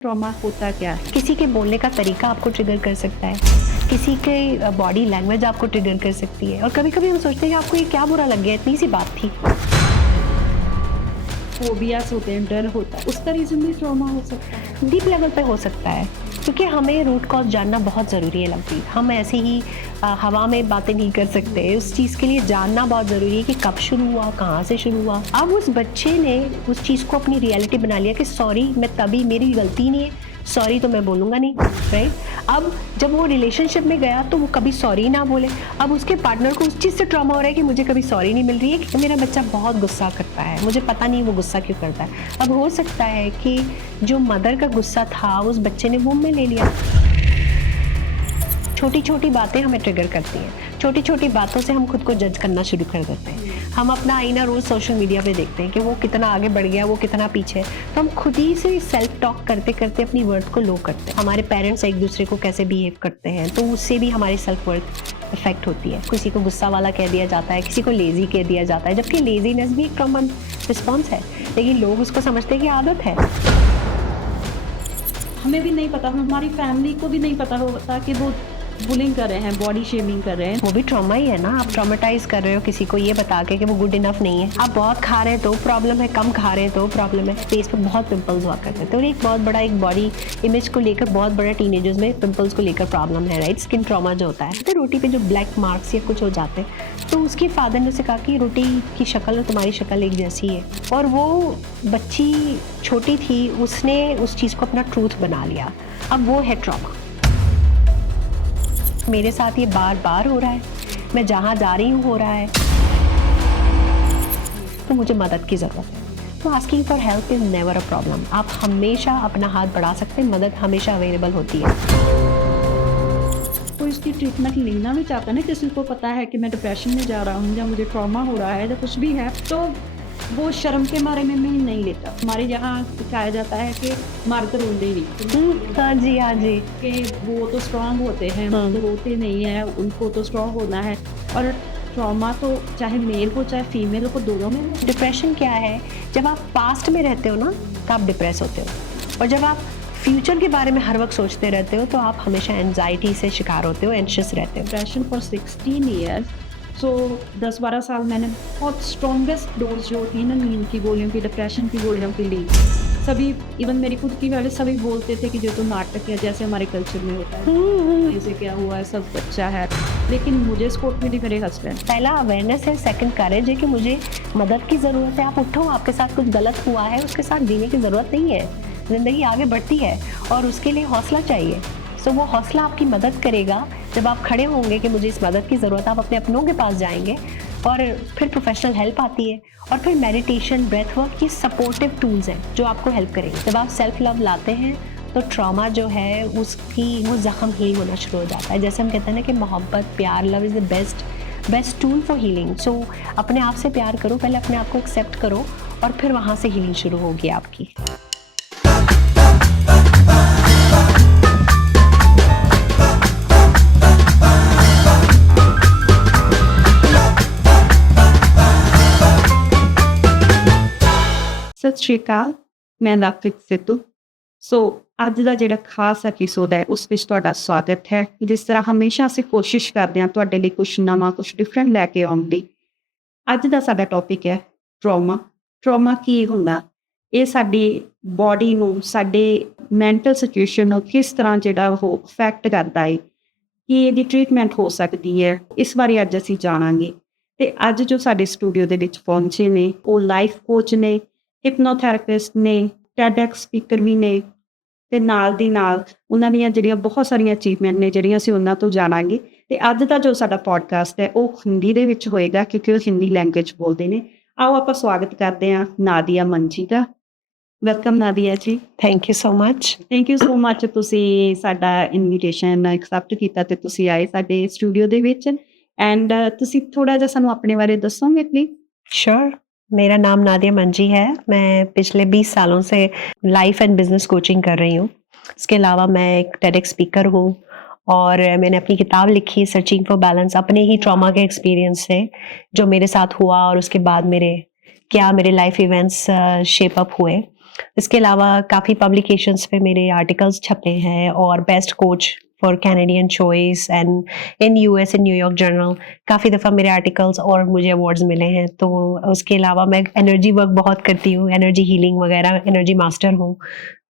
Trauma होता क्या है? किसी के बोलने का तरीका आपको ट्रिगर कर सकता है, किसी के बॉडी लैंग्वेज आपको ट्रिगर कर सकती है। और कभी कभी हम सोचते हैं कि आपको ये क्या बुरा लग गया, इतनी सी बात थी। फोबियास होते हैं, डर होता है, उसका रीजन भी ट्रॉमा हो सकता है। डीप लेवल पे हो सकता है, क्योंकि हमें रूट कॉज जानना बहुत ज़रूरी है लवप्रीत। हम ऐसे ही हवा में बातें नहीं कर सकते, उस चीज़ के लिए जानना बहुत ज़रूरी है कि कब शुरू हुआ, कहाँ से शुरू हुआ। अब उस बच्चे ने उस चीज़ को अपनी रियलिटी बना लिया कि सॉरी मैं तभी, मेरी गलती नहीं है, सॉरी तो मैं बोलूँगा नहीं, राइट। अब जब वो रिलेशनशिप में गया तो वो कभी सॉरी ना बोले। अब उसके पार्टनर को उस चीज़ से ट्रॉमा हो रहा है कि मुझे कभी सॉरी नहीं मिल रही है, कि मेरा बच्चा बहुत गुस्सा करता है, मुझे पता नहीं वो गुस्सा क्यों करता है। अब हो सकता है कि जो मदर का गुस्सा था उस बच्चे ने वुम में ले लिया। छोटी छोटी बातें हमें ट्रिगर करती हैं, छोटी छोटी बातों से हम खुद को जज करना शुरू कर देते हैं। हम अपना आईना रोज सोशल मीडिया पे देखते हैं कि वो कितना आगे बढ़ गया, वो कितना पीछे है, तो हम खुद ही से सेल्फ टॉक करते करते अपनी वर्थ को लो करते हैं। हमारे पेरेंट्स एक दूसरे को कैसे बिहेव करते हैं तो उससे भी हमारी सेल्फ वर्थ इफेक्ट होती है। किसी को गुस्सा वाला कह दिया जाता है, किसी को लेजी कह दिया जाता है, जबकि लेजीनेस भी एक कॉमन रिस्पॉन्स है, लेकिन लोग उसको समझते हैं कि आदत है। हमें भी नहीं पता, हमारी फैमिली को भी नहीं पता होता कि वो बुलिंग कर रहे हैं, बॉडी शेमिंग कर रहे हैं। वो भी ट्रॉमा ही है ना। आप ट्रॉमेटाइज कर रहे हो किसी को ये बता के कि वो गुड इनफ नहीं है। आप बहुत खा रहे हैं तो प्रॉब्लम है, कम खा रहे हैं तो प्रॉब्लम है। फेस पे बहुत पिंपल्स हुआ करते हैं, तो एक बहुत बड़ा एक बॉडी इमेज को लेकर बहुत बड़ा टीनेजर्स में पिंपल्स को लेकर प्रॉब्लम है, राइट। स्किन ट्रॉमा जो होता है तो रोटी पे जो ब्लैक मार्क्स या कुछ हो जाते हैं, तो उसके फादर ने उसे कहा कि रोटी की शक्ल और तुम्हारी शक्ल एक जैसी है, और वो बच्ची छोटी थी, उसने उस चीज़ को अपना ट्रूथ बना लिया। अब वो है ट्रॉमा। मेरे साथ ये बार बार हो रहा है, मैं जहाँ जा रही हूँ हो रहा है, तो मुझे मदद की ज़रूरत है। तो asking for help is never a problem. आप हमेशा अपना हाथ बढ़ा सकते हैं, मदद हमेशा अवेलेबल होती है। कोई इसकी ट्रीटमेंट लेना भी चाहता है ना, किसी को पता है कि मैं डिप्रेशन में जा रहा हूँ या मुझे ट्रॉमा हो रहा है या कुछ भी है, तो वो शर्म के मारे में नहीं लेता। हमारे यहाँ सिखाया जाता है कि मर्द रोते नहीं। हाँ जी, हाँ जी। कि वो तो स्ट्रांग होते हैं, मर्द रोते नहीं है, उनको तो स्ट्रांग होना है। और ट्रॉमा तो चाहे मेल हो चाहे फीमेल हो, दोनों में। डिप्रेशन क्या है? जब आप पास्ट में रहते हो ना तो आप डिप्रेस होते हो, और जब आप फ्यूचर के बारे में हर वक्त सोचते रहते हो तो आप हमेशा एंजाइटी से शिकार होते हो, एंशियस रहते हो। डिप्रेशन फॉर 16 ईयर्स, सो 10-12 साल मैंने बहुत स्ट्रॉन्गेस्ट डोज जो थी ना नींद की गोलियों की, डिप्रेशन की गोलियों की ली। सभी, इवन मेरी खुद की वाले सभी बोलते थे कि जो तो नाटक है, जैसे हमारे कल्चर में होता है, ऐसे क्या हुआ है, सब अच्छा है। लेकिन मुझे सपोर्ट मिली मेरे हस्बैंड। पहला अवेयरनेस है, सेकंड करेज है कि मुझे मदद की ज़रूरत है। आप उठो, आपके साथ कुछ गलत हुआ है, उसके साथ जीने की ज़रूरत नहीं है। ज़िंदगी आगे बढ़ती है और उसके लिए हौसला चाहिए। सो वो हौसला आपकी मदद करेगा। जब आप खड़े होंगे कि मुझे इस मदद की ज़रूरत है, आप अपने अपनों के पास जाएंगे, और फिर प्रोफेशनल हेल्प आती है, और फिर मेडिटेशन, ब्रेथ वर्क, ये सपोर्टिव टूल्स हैं जो आपको हेल्प करेंगे। जब आप सेल्फ लव लाते हैं तो ट्रॉमा जो है उसकी वो ज़ख्म हील होना शुरू हो जाता है। जैसे हम कहते हैं ना कि मोहब्बत, प्यार, love is the best tool for healing. So अपने आप से प्यार करो, पहले अपने आप को एक्सेप्ट करो, और फिर वहाँ से हीलिंग शुरू होगी आपकी। सत श्री अकाल, मैं लवप्रीत सिद्धू। सो ਅੱਜ ਦਾ ਜਿਹੜਾ ਖਾਸ ਐਪੀਸੋਡ ਹੈ ਉਸ ਵਿੱਚ ਤੁਹਾਡਾ ਸਵਾਗਤ ਹੈ। ਜਿਸ ਤਰ੍ਹਾਂ ਹਮੇਸ਼ਾ ਅਸੀਂ ਕੋਸ਼ਿਸ਼ ਕਰਦੇ ਹਾਂ ਤੁਹਾਡੇ ਲਈ ਕੁਛ ਨਵਾਂ, ਕੁਛ ਡਿਫਰੈਂਟ ਲੈ ਕੇ ਆਉਣ ਦੀ। ਅੱਜ ਦਾ ਸਾਡਾ ਟੌਪਿਕ ਹੈ ਟਰੋਮਾ। ਟਰੋਮਾ ਕੀ ਹੁੰਦਾ, ਇਹ ਸਾਡੀ ਬੋਡੀ ਨੂੰ, ਸਾਡੇ ਮੈਂਟਲ ਸਿਚੁਏਸ਼ਨ ਨੂੰ ਕਿਸ ਤਰ੍ਹਾਂ ਜਿਹੜਾ ਉਹ ਅਫੈਕਟ ਕਰਦਾ ਹੈ, ਕੀ ਇਹਦੀ ਟਰੀਟਮੈਂਟ ਹੋ ਸਕਦੀ ਹੈ, ਇਸ ਬਾਰੇ ਅੱਜ ਅਸੀਂ ਜਾਣਾਂਗੇ। ਤੇ ਅੱਜ ਜੋ ਸਾਡੇ ਸਟੂਡੀਓ ਦੇ ਵਿੱਚ ਪਹੁੰਚੇ ਨੇ ਉਹ ਲਾਈਫ ਕੋਚ ਨੇ, ਹਿਪਨੋਥੈਰੇਪਿਸਟ ਨੇ, ਟੈਡਐਕਸ ਸਪੀਕਰ ਵੀ ਨੇ, ਤੇ ਨਾਲ ਦੀ ਨਾਲ ਉਹਨਾਂ ਦੀਆਂ ਜਿਹੜੀਆਂ ਬਹੁਤ ਸਾਰੀਆਂ ਅਚੀਵਮੈਂਟ ਨੇ ਜਿਹੜੀਆਂ ਅਸੀਂ ਉਹਨਾਂ ਤੋਂ ਜਾਣਾਂਗੇ। ਤੇ ਅੱਜ ਦਾ ਜੋ ਸਾਡਾ ਪੋਡਕਾਸਟ ਹੈ ਉਹ ਹਿੰਦੀ ਦੇ ਵਿੱਚ ਹੋਏਗਾ, ਕਿਉਂਕਿ ਉਹ ਹਿੰਦੀ ਲੈਂਗੁਏਜ ਬੋਲਦੇ ਨੇ। ਆਓ ਆਪਾਂ ਸਵਾਗਤ ਕਰਦੇ ਹਾਂ ਨਾਦੀਆ ਮੰਜੀ ਦਾ। ਵੈਲਕਮ ਨਾਦੀਆ ਜੀ। Thank you so much. Thank you so much, ਤੁਸੀਂ ਸਾਡਾ ਇਨਵੀਟੇਸ਼ਨ ਐਕਸੈਪਟ ਕੀਤਾ ਤੇ ਤੁਸੀਂ ਆਏ ਸਾਡੇ ਸਟੂਡੀਓ ਦੇ ਵਿੱਚ। ਐਂਡ ਤੁਸੀਂ ਥੋੜਾ ਜਿਹਾ ਸਾਨੂੰ ਆਪਣੇ ਬਾਰੇ ਦੱਸੋਗੇ ਪਲੀਜ਼? श्योर। मेरा नाम नादिया मंजी है। मैं पिछले 20 सालों से लाइफ एंड बिजनेस कोचिंग कर रही हूँ। इसके अलावा मैं एक टेडएक्स स्पीकर हूँ, और मैंने अपनी किताब लिखी सर्चिंग फॉर बैलेंस, अपने ही ट्रॉमा के एक्सपीरियंस से जो मेरे साथ हुआ और उसके बाद मेरे लाइफ इवेंट्स शेप अप हुए। इसके अलावा काफ़ी पब्लिकेशंस पे मेरे आर्टिकल्स छपे हैं, और best coach for Canadian choice and in US in New York journal काफ़ी दफ़ा मेरे आर्टिकल्स और मुझे अवार्ड्स मिले हैं। तो उसके अलावा मैं एनर्जी वर्क बहुत करती हूँ, एनर्जी हीलिंग वगैरह, एनर्जी मास्टर हूँ,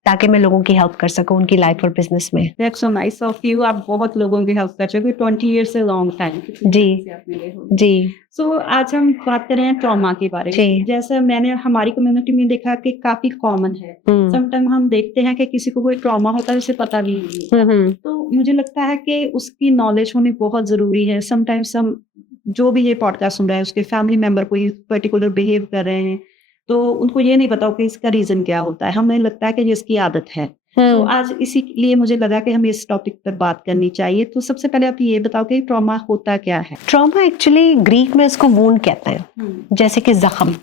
ताकि मैं लोगों की हेल्प कर सकूं उनकी लाइफ और बिजनेस में। That's so nice of you. आप बहुत लोगों की हेल्प कर चुके हो, 20 ईयर्स से लॉन्ग टाइम। जी। सो आज हम बात कर रहे हैं ट्रॉमा के बारे जी। में। जैसे मैंने हमारी कम्युनिटी में देखा कि काफी कॉमन है। समटाइम हम देखते हैं कि किसी को कोई ट्रॉमा होता है उसे पता भी नहीं है। तो मुझे लगता है कि उसकी नॉलेज होनी बहुत जरूरी है। समटाइम्स हम जो भी ये पॉडकास्ट सुन रहे हैं उसके फैमिली मेंबर कोई पर्टिकुलर बिहेव कर रहे हैं तो उनको ये नहीं पता कि इसका रीजन क्या होता है। हमें लगता है कि ये इसकी आदत है। तो आज इसीलिए मुझे लगा कि हमें इस टॉपिक पर बात करनी चाहिए। तो सबसे पहले आप ये बताओ कि ट्रॉमा होता क्या है? ट्रॉमा एक्चुअली ग्रीक में इसको वुंड कहते हैं, जैसे कि जख्म।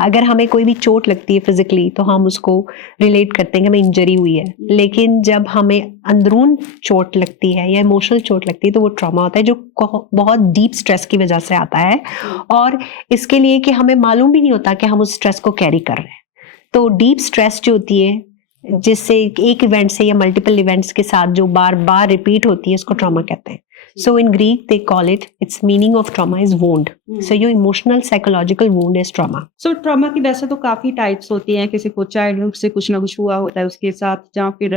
अगर हमें कोई भी चोट लगती है फिजिकली तो हम उसको रिलेट करते हैं कि हमें इंजरी हुई है, लेकिन जब हमें अंदरून चोट लगती है या इमोशनल चोट लगती है तो वो ट्रॉमा होता है, जो बहुत डीप स्ट्रेस की वजह से आता है, और इसके लिए कि हमें मालूम भी नहीं होता कि हम उस स्ट्रेस को कैरी कर रहे हैं। तो डीप स्ट्रेस जो होती है, जिससे एक इवेंट से या मल्टीपल इवेंट्स के साथ जो बार बार रिपीट होती है, उसको ट्रॉमा कहते हैं। So in Greek they call it, its meaning of trauma is wound. So your emotional psychological wound is trauma. So trauma की वैसे तो काफी टाइप्स होती हैं। किसी को चाइल्डहुड से कुछ ना कुछ हुआ होता है उसके साथ, या फिर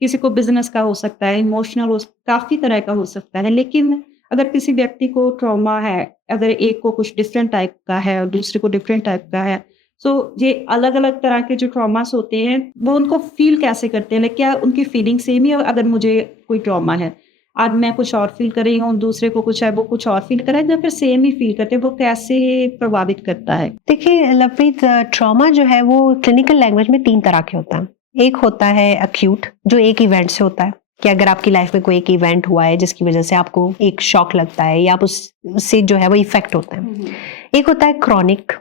किसी को बिजनेस का हो सकता है, इमोशनल काफी तरह का हो सकता है। लेकिन अगर किसी व्यक्ति को ट्रॉमा है, अगर एक को कुछ डिफरेंट टाइप का है और दूसरे को डिफरेंट टाइप का है, सो ये अलग अलग तरह के जो ट्रॉमास होते हैं वो उनको फील कैसे करते हैं? क्या उनकी फीलिंग सेम ही है? अगर मुझे कोई ट्रॉमा है, आज मैं कुछ और फील कर रही हूँ, दूसरे को कुछ है वो कुछ और फील कर रहा है, या फिर सेम ही फील करते हैं, वो कैसे प्रभावित करता है? देखिए लवप्रीत, ट्रॉमा जो है वो क्लिनिकल लैंग्वेज में 3 तरह के होता है। एक होता है अक्यूट, जो एक इवेंट से होता है, कि अगर आपकी लाइफ में कोई एक इवेंट हुआ है जिसकी वजह से आपको एक शॉक लगता है या आप उससे जो है वो इफेक्ट होता है। एक होता है क्रॉनिक,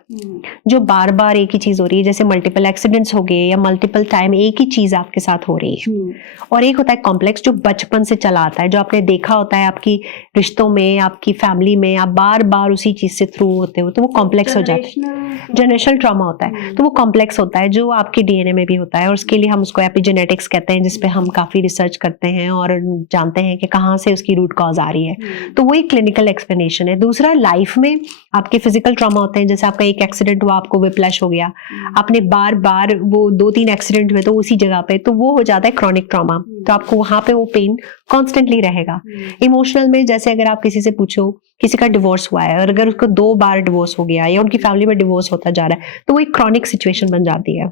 जो बार बार एक ही चीज हो रही है, जैसे मल्टीपल एक्सीडेंट्स हो गए या मल्टीपल टाइम एक ही चीज आपके साथ हो रही है। और एक होता है कॉम्प्लेक्स, जो बचपन से चला आता है, जो आपने देखा होता है आपकी रिश्तों में, आपकी फैमिली में, आप बार बार उसी चीज से थ्रू होते हो, तो वो कॉम्प्लेक्स हो जाता है। जनरेशनल ट्रॉमा होता है, तो वो कॉम्प्लेक्स होता है, जो आपके डीएनए में भी होता है, और उसके लिए हम उसको एपिजेनेटिक्स कहते हैं, जिसपे हम काफी रिसर्च करते हैं और जानते हैं कि कहाँ से उसकी रूट कॉज आ रही है। तो वो एक क्लिनिकल एक्सप्लेनेशन है। दूसरा, लाइफ में आपके फिजिकल ट्रॉमा होते हैं, जैसे आपका एक एक्सीडेंट हुआ, आपको विप्लैश हो गया, आपने बार बार वो 2-3 एक्सीडेंट हुए तो उसी जगह पे, तो वो हो जाता है क्रॉनिक ट्रॉमा। तो आपको वहां पे वो पेन कॉन्स्टेंटली रहेगा। इमोशनल में, जैसे अगर आप किसी से पूछो, किसी का डिवोर्स हुआ है और अगर उसको 2 बार डिवोर्स हो गया या उनकी फैमिली में डिवोर्स होता जा रहा है, तो वो एक क्रॉनिक सिचुएशन बन जाती है।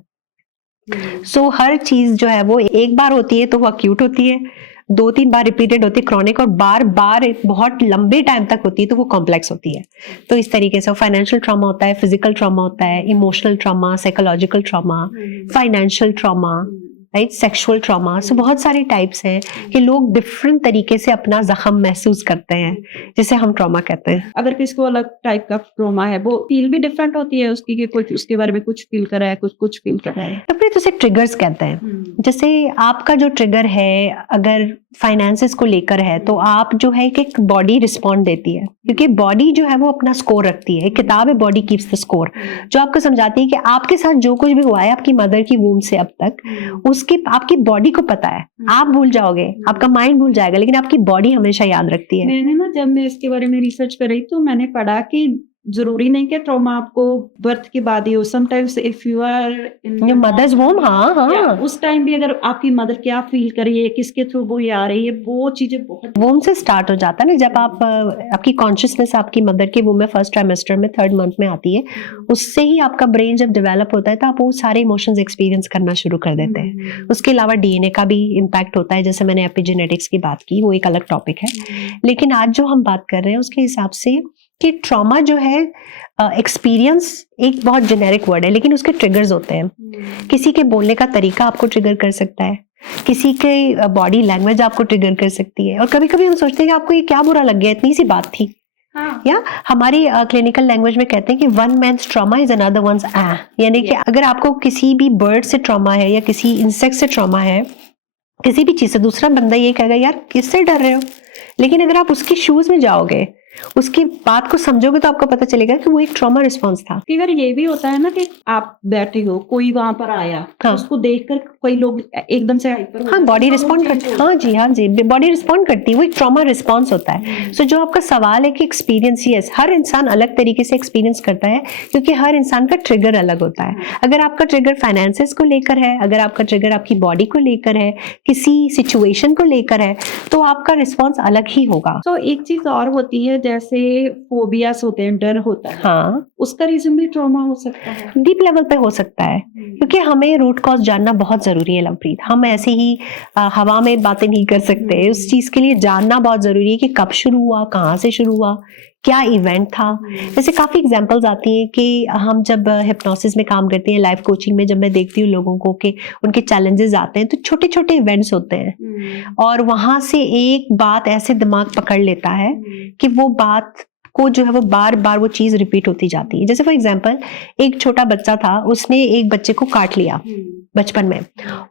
सो हर चीज जो है वो एक बार होती है तो वो अक्यूट होती है, 2-3 बार रिपीटेड होती है क्रॉनिक, और बार बार बहुत लंबे टाइम तक होती है तो वो कॉम्प्लेक्स होती है। तो इस तरीके से फाइनेंशियल ट्रॉमा होता है, फिजिकल ट्रॉमा होता है, emotional trauma, psychological trauma, financial trauma, right, sexual trauma. So बहुत सारे टाइप्स हैं कि लोग डिफरेंट तरीके से अपना जख्म महसूस करते हैं, जिसे हम ट्रॉमा कहते हैं। अगर किसी को अलग टाइप का ट्रॉमा है, वो फील भी डिफरेंट होती है उसकी, कि कुछ उसके बारे में कुछ फील कर रहा है, कुछ फील कर रहा है। तो फिर उसे ट्रिगर्स कहते हैं। जैसे आपका जो ट्रिगर है, अगर फाइनेंसेस को लेकर है, तो आप जो है कि एक बॉडी रिस्पॉन्ड देती है, क्योंकि बॉडी जो है वो अपना स्कोर रखती है। एक किताब है बॉडी कीप्स द स्कोर, जो आपको समझाती है कि आपके साथ जो कुछ भी हुआ है आपकी मदर की वूम्ब से अब तक, उसकी आपकी बॉडी को पता है। आप भूल जाओगे, आपका माइंड भूल जाएगा, लेकिन आपकी बॉडी हमेशा याद रखती है। मैंने ना, जब मैं इसके बारे में रिसर्च कर रही तो मैंने पढ़ा कि जरूरी नहीं कि ट्रॉमा आपको बर्थ के बाद ही हो। Sometimes if you are in mother's womb, हाँ, उस टाइम भी अगर आपकी मदर क्या फील कर रही है, किसके थ्रू वो आ रही है, वो चीजें बहुत वोम से स्टार्ट हो जाता है ना। जब आप आपकी कॉन्शियसनेस आपकी मदर के वोम में फर्स्ट ट्राइमेस्टर में 3rd मंथ में आती है, उससे ही आपका ब्रेन जब डेवलप होता है तो आप वो सारे इमोशंस एक्सपीरियंस करना शुरू कर देते हैं। उसके अलावा डीएनए का भी इम्पैक्ट होता है, जैसे मैंने एपिजेनेटिक्स की बात की, वो एक अलग टॉपिक है। लेकिन आज जो हम बात कर रहे हैं उसके हिसाब से कि ट्रॉमा जो है एक्सपीरियंस एक बहुत जेनेरिक वर्ड है, लेकिन उसके ट्रिगर्स होते हैं। किसी के बोलने का तरीका आपको ट्रिगर कर सकता है, किसी के बॉडी लैंग्वेज आपको ट्रिगर कर सकती है, और कभी कभी हम सोचते हैं कि आपको ये क्या बुरा लग गया, इतनी सी बात थी। या हमारी क्लिनिकल लैंग्वेज में कहते हैं कि one man's trauma is another one's यानी कि अगर आपको किसी भी बर्ड से ट्रॉमा है या किसी इंसेक्ट से ट्रॉमा है, किसी भी चीज से, दूसरा बंदा ये कहेगा यार किससे डर रहे हो, लेकिन अगर आप उसकी शूज में जाओगे उसकी बात को समझोगे तो आपको पता चलेगा कि वो एक ट्रॉमा रिस्पॉन्स था। कई बार ये भी होता है ना कि आप बैठे हो, कोई वहां पर आया, हाँ। उसको देखकर कोई लोग एकदम से हाइपर हो हाँ, जाते बॉडी हैं, रिस्पॉन्ड change करती है। हो हाँ जाता जी, हाँ जी, बॉडी रिस्पॉन्ड करती है, वो एक ट्रॉमा रिस्पॉन्स होता है। सो जो आपका सवाल है कि एक्सपीरियंस, यस, हर इंसान अलग तरीके से एक्सपीरियंस करता है क्योंकि हर इंसान का ट्रिगर अलग होता है। अगर आपका ट्रिगर फाइनेंसेस को लेकर है, अगर आपका ट्रिगर आपकी बॉडी को लेकर है, किसी सिचुएशन को लेकर है, तो आपका रिस्पॉन्स अलग ही होगा। तो एक चीज और होती है, जैसे फोबियास होते हैं, डर होता है, हाँ, उसका रीजन भी ट्रॉमा हो सकता है। डीप लेवल पे हो सकता है क्योंकि हमें रूट कॉज जानना बहुत जरूरी है लवप्रीत। हम ऐसे ही हवा में बातें नहीं कर सकते, उस चीज के लिए जानना बहुत जरूरी है कि कब शुरू हुआ, कहाँ से शुरू हुआ, क्या इवेंट था। जैसे काफी एग्जांपल्स आती हैं कि हम जब हिप्नोसिस में काम करते हैं, लाइफ कोचिंग में जब मैं देखती हूँ लोगों को कि उनके चैलेंजेस आते हैं तो छोटे छोटे इवेंट्स होते हैं और वहां से एक बात ऐसे दिमाग पकड़ लेता है कि वो बात को जो है वो बार बार वो चीज रिपीट होती जाती है। जैसे फॉर एग्जांपल, एक छोटा बच्चा था, उसने एक बच्चे को काट लिया बचपन में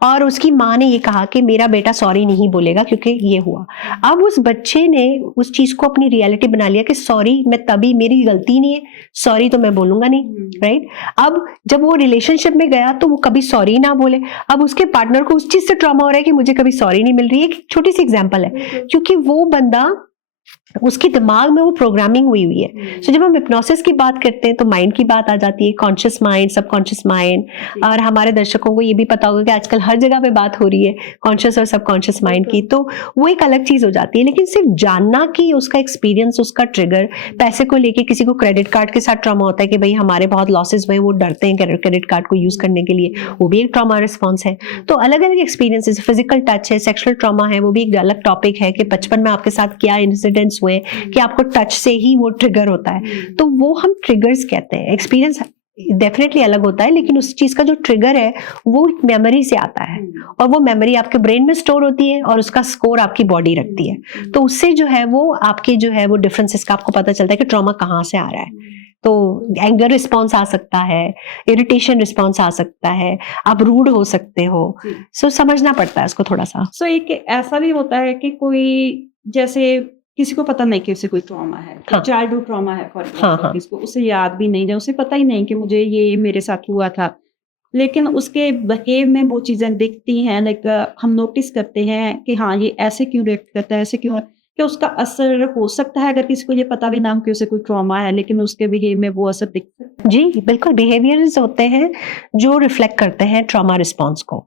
और उसकी माँ ने ये कहा कि मेरा बेटा सॉरी नहीं बोलेगा क्योंकि ये हुआ। अब उस बच्चे ने उस चीज को अपनी रियलिटी बना लिया कि सॉरी मैं तभी, मेरी गलती नहीं है, सॉरी तो मैं बोलूंगा नहीं, राइट। अब जब वो रिलेशनशिप में गया तो वो कभी सॉरी ना बोले। अब उसके पार्टनर को उस चीज से ट्रॉमा हो रहा है कि मुझे कभी सॉरी नहीं मिल रही है। एक छोटी सी एग्जाम्पल है क्योंकि वो बंदा, उसके दिमाग में वो प्रोग्रामिंग हुई हुई है। सो जब हम हिप्नोसिस की बात करते हैं तो माइंड की बात आ जाती है, कॉन्शियस माइंड, सबकॉन्शियस माइंड। और हमारे दर्शकों को ये भी पता होगा कि आजकल हर जगह पे बात हो रही है कॉन्शियस और सबकॉन्शियस माइंड की, तो वो एक अलग चीज हो जाती है। लेकिन सिर्फ जानना कि उसका एक्सपीरियंस, उसका ट्रिगर, पैसे को लेके किसी को क्रेडिट कार्ड के साथ ट्रॉमा होता है कि भाई हमारे बहुत लॉसेस हुए, वो डरते हैं क्रेडिट कार्ड को यूज करने के लिए, वो भी एक ट्रॉमा रिस्पॉन्स है। तो अलग अलग एक्सपीरियंसेस, फिजिकल टच है, सेक्सुअल ट्रॉमा है, वो भी एक अलग टॉपिक है कि बचपन में आपके साथ क्या इंसिडेंट्स हुए कि आपको टच से ही वो ट्रिगर होता है, तो वो हम ट्रिगर्स कहते हैं। एक्सपीरियंस डेफिनेटली अलग होता है लेकिन उस चीज का जो ट्रिगर है वो एक मेमोरी से आता है और वो मेमोरी आपके ब्रेन में स्टोर होती है और उसका स्कोर आपकी बॉडी रखती है। तो उससे जो है वो आपके जो है वो डिफरेंसेस का आपको पता चलता है कि ट्रॉमा कहाँ से आ रहा है। तो एंगर रिस्पॉन्स आ सकता है, इरिटेशन रिस्पॉन्स आ सकता है, आप रूड हो सकते हो। सो समझना पड़ता है उसको थोड़ा सा। सो एक ऐसा भी होता है कि कोई, जैसे किसी को पता नहीं कि उसे कोई ट्रॉमा है, हाँ। चाइल्डहुड ट्रॉमा है फॉर हाँ, एग्जांपल, हाँ। किसको उसे याद भी नहीं है, उसे पता ही नहीं कि मुझे ये मेरे साथ हुआ था, लेकिन उसके बिहेव में वो चीजें दिखती हैं। लाइक हम नोटिस करते हैं कि हाँ ये ऐसे क्यों रिएक्ट करता है, ऐसे क्यों, कि उसका असर हो सकता है, अगर किसी को ये पता भी ना हो कि उसे कोई ट्रॉमा है, लेकिन उसके बिहेव में वो असर दिखता है। जी बिल्कुल, बिहेवियर्स होते हैं जो रिफ्लेक्ट करते हैं ट्रॉमा रिस्पॉन्स को।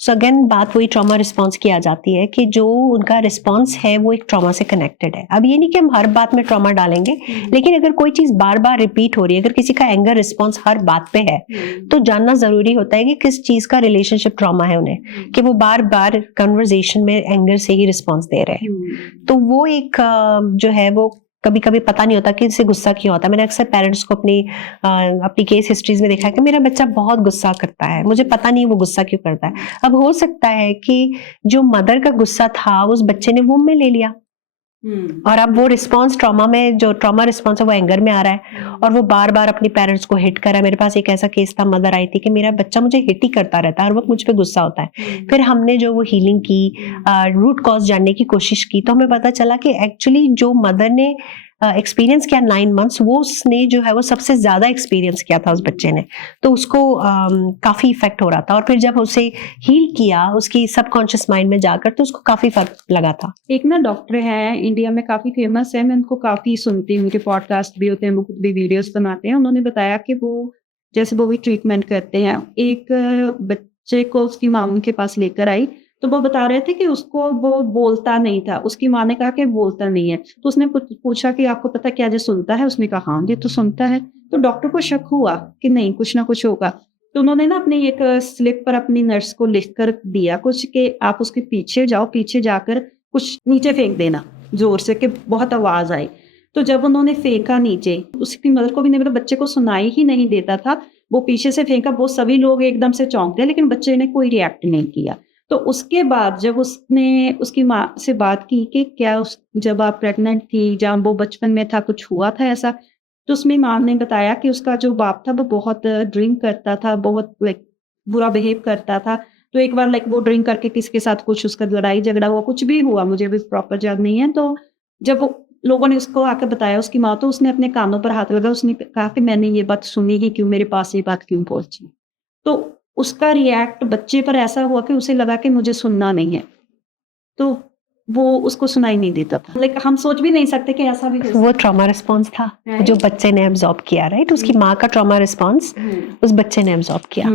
सो अगेन बात वही ट्रॉमा रिस्पॉन्स की आ जाती है कि जो उनका रिस्पॉन्स है वो एक ट्रॉमा से कनेक्टेड है। अब ये नहीं कि हम हर बात में ट्रॉमा डालेंगे, लेकिन अगर कोई चीज बार बार रिपीट हो रही है, अगर किसी का एंगर रिस्पॉन्स हर बात पे है, तो जानना जरूरी होता है कि किस चीज का रिलेशनशिप ट्रॉमा है उन्हें, कि वो बार बार कन्वर्सेशन में एंगर से ही रिस्पॉन्स दे रहे हैं। तो वो एक जो है वो कभी कभी पता नहीं होता कि इससे गुस्सा क्यों आता है। मैंने अक्सर पेरेंट्स को अपनी केस हिस्ट्रीज में देखा है कि मेरा बच्चा बहुत गुस्सा करता है, मुझे पता नहीं वो गुस्सा क्यों करता है। अब हो सकता है कि जो मदर का गुस्सा था उस बच्चे ने वूम में ले लिया और अब वो रिस्पॉन्स ट्रॉमा में, जो ट्रॉमा रिस्पॉन्स है वो एंगर में आ रहा है और वो बार बार अपने पेरेंट्स को हिट कर रहा है। मेरे पास एक ऐसा केस था, मदर आई थी कि मेरा बच्चा मुझे हिट ही करता रहता है, हर वक्त मुझ पे गुस्सा होता है। फिर हमने जो वो हीलिंग की, रूट कॉज जानने की कोशिश की, तो हमें पता चला कि एक्चुअली जो मदर ने एक्सपीरियंस किया 9 मंथ्स, वो उसने जो है वो सबसे ज्यादा एक्सपीरियंस किया था उस बच्चे ने, तो उसको काफी इफेक्ट हो रहा था। और फिर जब उसे हील किया उसकी सबकॉन्शियस माइंड में जाकर, तो उसको काफी फर्क लगा था। एक ना डॉक्टर हैं इंडिया में, काफी फेमस है, मैं उनको काफी सुनती हूँ, उनके पॉडकास्ट भी होते हैं, वो खुद भी वीडियोस बनाते हैं। उन्होंने बताया कि वो जैसे वो भी ट्रीटमेंट करते हैं, एक बच्चे को उसकी माँ उनके पास लेकर आई, तो वो बता रहे थे कि उसको वो बोलता नहीं था, उसकी माँ ने कहा कि बोलता नहीं है, तो उसने पूछा कि आपको पता क्या, जो सुनता है? उसने कहा हाँ ये तो सुनता है। तो डॉक्टर को शक हुआ कि नहीं कुछ ना कुछ होगा, तो उन्होंने ना अपनी एक स्लिप पर अपनी नर्स को लिख कर दिया कुछ, कि आप उसके पीछे जाओ, पीछे जाकर कुछ नीचे फेंक देना जोर से कि बहुत आवाज आए। तो जब उन्होंने फेंका नीचे, उसकी मदर को भी नहीं, मतलब बच्चे को सुनाई ही नहीं देता था, वो पीछे से फेंका, वो सभी लोग एकदम से चौंक गए, लेकिन बच्चे ने कोई रिएक्ट नहीं किया। तो उसके बाद जब उसने उसकी माँ से बात की कि क्या जब आप प्रेग्नेंट थी, जब वो बचपन में था, कुछ हुआ था ऐसा, तो उसमें माँ ने बताया कि उसका जो बाप था वो बहुत ड्रिंक करता था, बहुत लाइक बुरा बिहेव करता था। तो एक बार लाइक वो ड्रिंक करके किसी के साथ कुछ उसका लड़ाई झगड़ा हुआ, कुछ भी हुआ, मुझे भी प्रॉपर याद नहीं है। तो जब वो लोगों ने उसको आकर बताया, उसकी माँ, तो उसने अपने कानों पर हाथ लगा, उसने कहा कि मैंने ये बात सुनी ही क्यों, मेरे पास ये बात क्यों पहुंची। तो उसका रिएक्ट बच्चे पर ऐसा हुआ कि उसे लगा कि मुझे सुनना नहीं है, तो वो उसको सुनाई नहीं देता था। लाइक हम सोच भी नहीं सकते कि ऐसा भी हो वो ट्रॉमा रिस्पॉन्स था Right. जो बच्चे ने एब्जॉर्ब किया, राइट? उसकी माँ का ट्रॉमा रिस्पॉन्स उस बच्चे ने एब्जॉर्ब किया।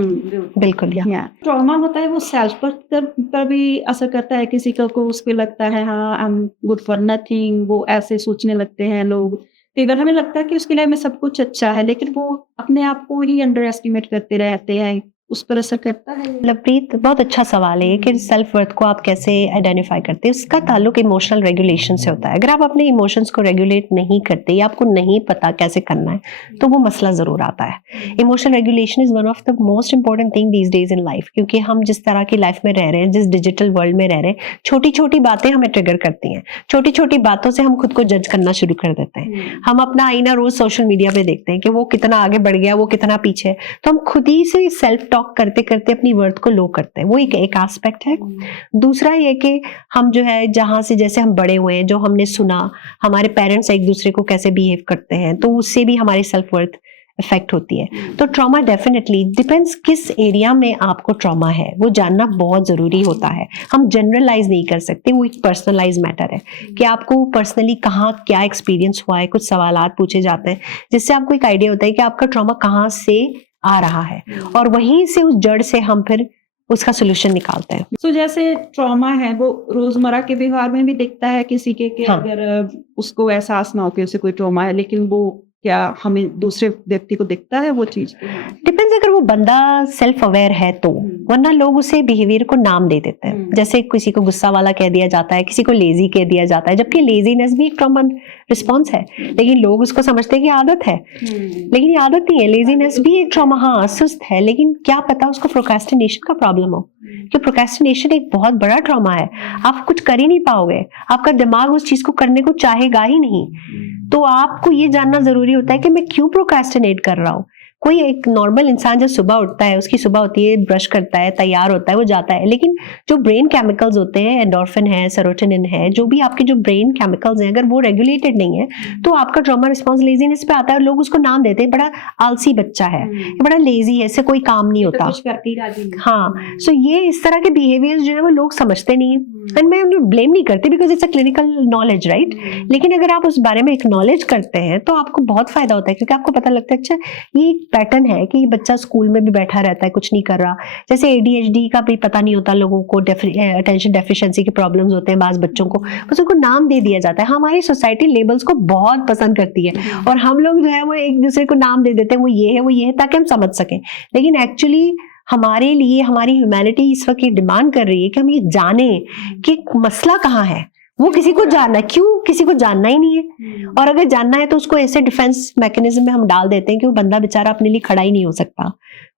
बिल्कुल, या ट्रॉमा होता है वो सेल्फ पर भी असर करता है। किसी को उस पे लगता है हाँ I am good for nothing, वो ऐसे सोचने लगते हैं लोग। कई बार हमें लगता है कि उसके लिए में सब कुछ अच्छा है, लेकिन वो अपने आप को ही अंडर एस्टिमेट करते रहते हैं, उस पर असर करता है। लवप्रीत, बहुत अच्छा सवाल है कि सेल्फ वर्थ को आप कैसे आइडेंटिफाई करते हैं। इसका ताल्लुक इमोशनल रेगुलेशन से होता है। अगर आप अपने इमोशंस को रेगुलेट नहीं करते या आपको नहीं पता कैसे करना है, तो वो मसला जरूर आता है। Emotional regulation is one of the most important thing these days in life, क्योंकि हम जिस तरह की लाइफ में रह रहे हैं, जिस डिजिटल वर्ल्ड में रह रहे हैं, छोटी छोटी बातें हमें ट्रिगर करती हैं। छोटी छोटी बातों से हम खुद को जज करना शुरू कर देते हैं। हम अपना आईना रोज सोशल मीडिया पे देखते हैं कि वो कितना आगे बढ़ गया, वो कितना पीछे है, तो हम खुद ही से सेल्फ टॉक करते करते अपनी वर्थ को लो करते हैं। वो एक एस्पेक्ट है। दूसरा ये कि हम जो है, जहां से जैसे हम बड़े हुए हैं, जो हमने सुना, हमारे पेरेंट्स एक दूसरे को कैसे बिहेव करते हैं, तो उससे भी हमारी सेल्फ वर्थ इफेक्ट होती है। तो ट्रॉमा डेफिनेटली डिपेंड्स किस एरिया में आपको ट्रॉमा है, वो जानना बहुत जरूरी होता है। हम जनरलाइज नहीं कर सकते, वो एक पर्सनलाइज मैटर है कि आपको पर्सनली कहाँ क्या एक्सपीरियंस हुआ है। कुछ सवालात पूछे जाते हैं जिससे आपको एक आइडिया होता है कि आपका ट्रॉमा कहाँ से आ रहा है, और वहीं से उस जड़ से हम फिर उसका सोल्यूशन निकालते हैं। तो जैसे ट्रॉमा है वो रोजमर्रा के व्यवहार में भी दिखता है किसी के कि हाँ। अगर उसको एहसास ना हो कि उसे कोई ट्रॉमा है, लेकिन वो क्या हमें दूसरे व्यक्ति को दिखता है वो चीज? डिपेंड्स, अगर वो बंदा सेल्फ अवेयर है तो, वरना लोग उसे बिहेवियर को नाम दे देते हैं। जैसे किसी को गुस्सा वाला कह दिया जाता है, किसी को लेजी कह दिया जाता है, जबकि लेजीनेस भी एक ट्रॉमा रिस्पॉन्स है, लेकिन लोग उसको समझते हैं कि आदत है, लेकिन ये आदत नहीं है। लेजीनेस भी एक ट्रॉमा, हाँ सुस्त है, लेकिन क्या पता उसको प्रोक्रेस्टिनेशन का प्रॉब्लम हो, कि प्रोक्रेस्टिनेशन एक बहुत बड़ा ट्रॉमा है। आप कुछ कर ही नहीं पाओगे, आपका दिमाग उस चीज को करने को चाहेगा ही नहीं। तो आपको ये जानना जरूरी होता है कि मैं क्यों प्रोक्रेस्टिनेट कर रहा हूँ। कोई एक नॉर्मल इंसान जब सुबह उठता है, उसकी सुबह होती है, ब्रश करता है, तैयार होता है, वो जाता है, लेकिन जो ब्रेन केमिकल्स होते हैं, एंडोर्फिन है, सेरोटोनिन है, जो भी आपके जो ब्रेन केमिकल्स हैं, अगर वो रेगुलेटेड नहीं है तो आपका ट्रॉमा रिस्पॉन्स लेजीनेस पे आता है। और लोग उसको नाम देते हैं, बड़ा आलसी बच्चा है, ये बड़ा लेजी है, इससे कोई काम नहीं होता। हाँ, सो ये इस तरह के बिहेवियर्स जो है वो लोग समझते नहीं है। एंड मैं उन्हें ब्लेम नहीं करती, because it's a clinical knowledge, right? लेकिन अगर आप उस बारे में एक्नॉलेज करते हैं तो आपको बहुत फायदा होता है, क्योंकि आपको पता लगता है अच्छा ये पैटर्न है कि बच्चा स्कूल में भी बैठा रहता है, कुछ नहीं कर रहा। जैसे ADHD का भी पता नहीं होता लोगों को, अटेंशन डेफिशिएंसी के प्रॉब्लम्स होते हैं बाज बच्चों को, बस उनको नाम दे दिया जाता है। हमारी सोसाइटी लेबल्स को बहुत पसंद करती है, और हम लोग जो है वो एक दूसरे को नाम दे देते हैं, वो ये है, वो ये है, ताकि हम समझ सकें। लेकिन एक्चुअली हमारे लिए हमारी ह्यूमैनिटी इस वक्त ये डिमांड कर रही है कि हम ये जाने कि मसला कहाँ है। वो किसी को जानना है, क्यों किसी को जानना ही नहीं है। और अगर जानना है तो उसको ऐसे डिफेंस मैकेनिज्म में हम डाल देते हैं कि वो बंदा बेचारा अपने लिए खड़ा ही नहीं हो सकता।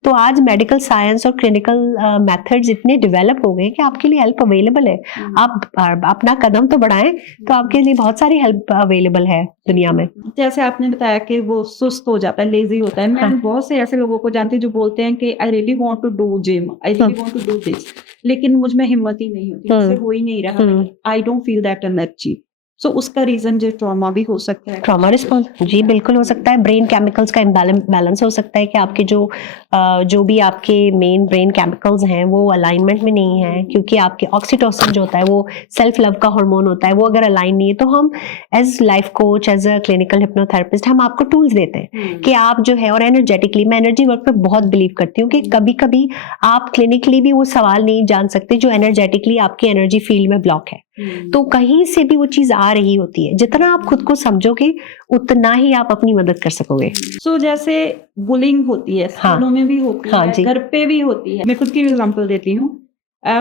तो आज मेडिकल साइंस और क्लिनिकल मेथड्स इतने डेवलप हो गए कि आपके लिए हेल्प अवेलेबल है। आप अपना कदम तो बढ़ाएं, तो आपके लिए बहुत सारी हेल्प अवेलेबल है दुनिया में। जैसे आपने बताया कि वो सुस्त हो जाता है, लेजी होता है। मैं बहुत से ऐसे लोगों को जानती हूँ जो बोलते हैं कि I really want to do gym, I really want to do this, लेकिन मुझ में हिम्मत ही नहीं होती, मुझसे हो ही नहीं रहा, I don't feel that energy. So उसका रीजन जो ट्रॉमा भी हो सकता है। ट्रॉमा रिस्पॉन्स जी बिल्कुल हो सकता है। ब्रेन केमिकल्स का इम्बैलेंस हो सकता है कि आपके जो भी आपके मेन ब्रेन केमिकल्स हैं वो अलाइनमेंट में नहीं है, क्योंकि आपके ऑक्सीटोसिन जो होता है वो सेल्फ लव का हार्मोन होता है, वो अगर अलाइन नहीं है तो हम as life coach, as a clinical hypnotherapist हम आपको टूल्स देते हैं कि आप जो है, और एनर्जेटिकली, मैं एनर्जी वर्क पे बहुत बिलीव करती हूँ कि कभी कभी आप क्लिनिकली भी वो सवाल नहीं जान सकते जो एनर्जेटिकली आपकी एनर्जी फील्ड में ब्लॉक है। तो कहीं से भी वो चीज आ रही होती है। जितना आप खुद को समझोगे उतना ही आप अपनी मदद कर सकोगे। सो जैसे बुलिंग होती है, स्कूलों में भी होती है, घर पे भी होती है। मैं खुद की एग्जांपल देती हूँ।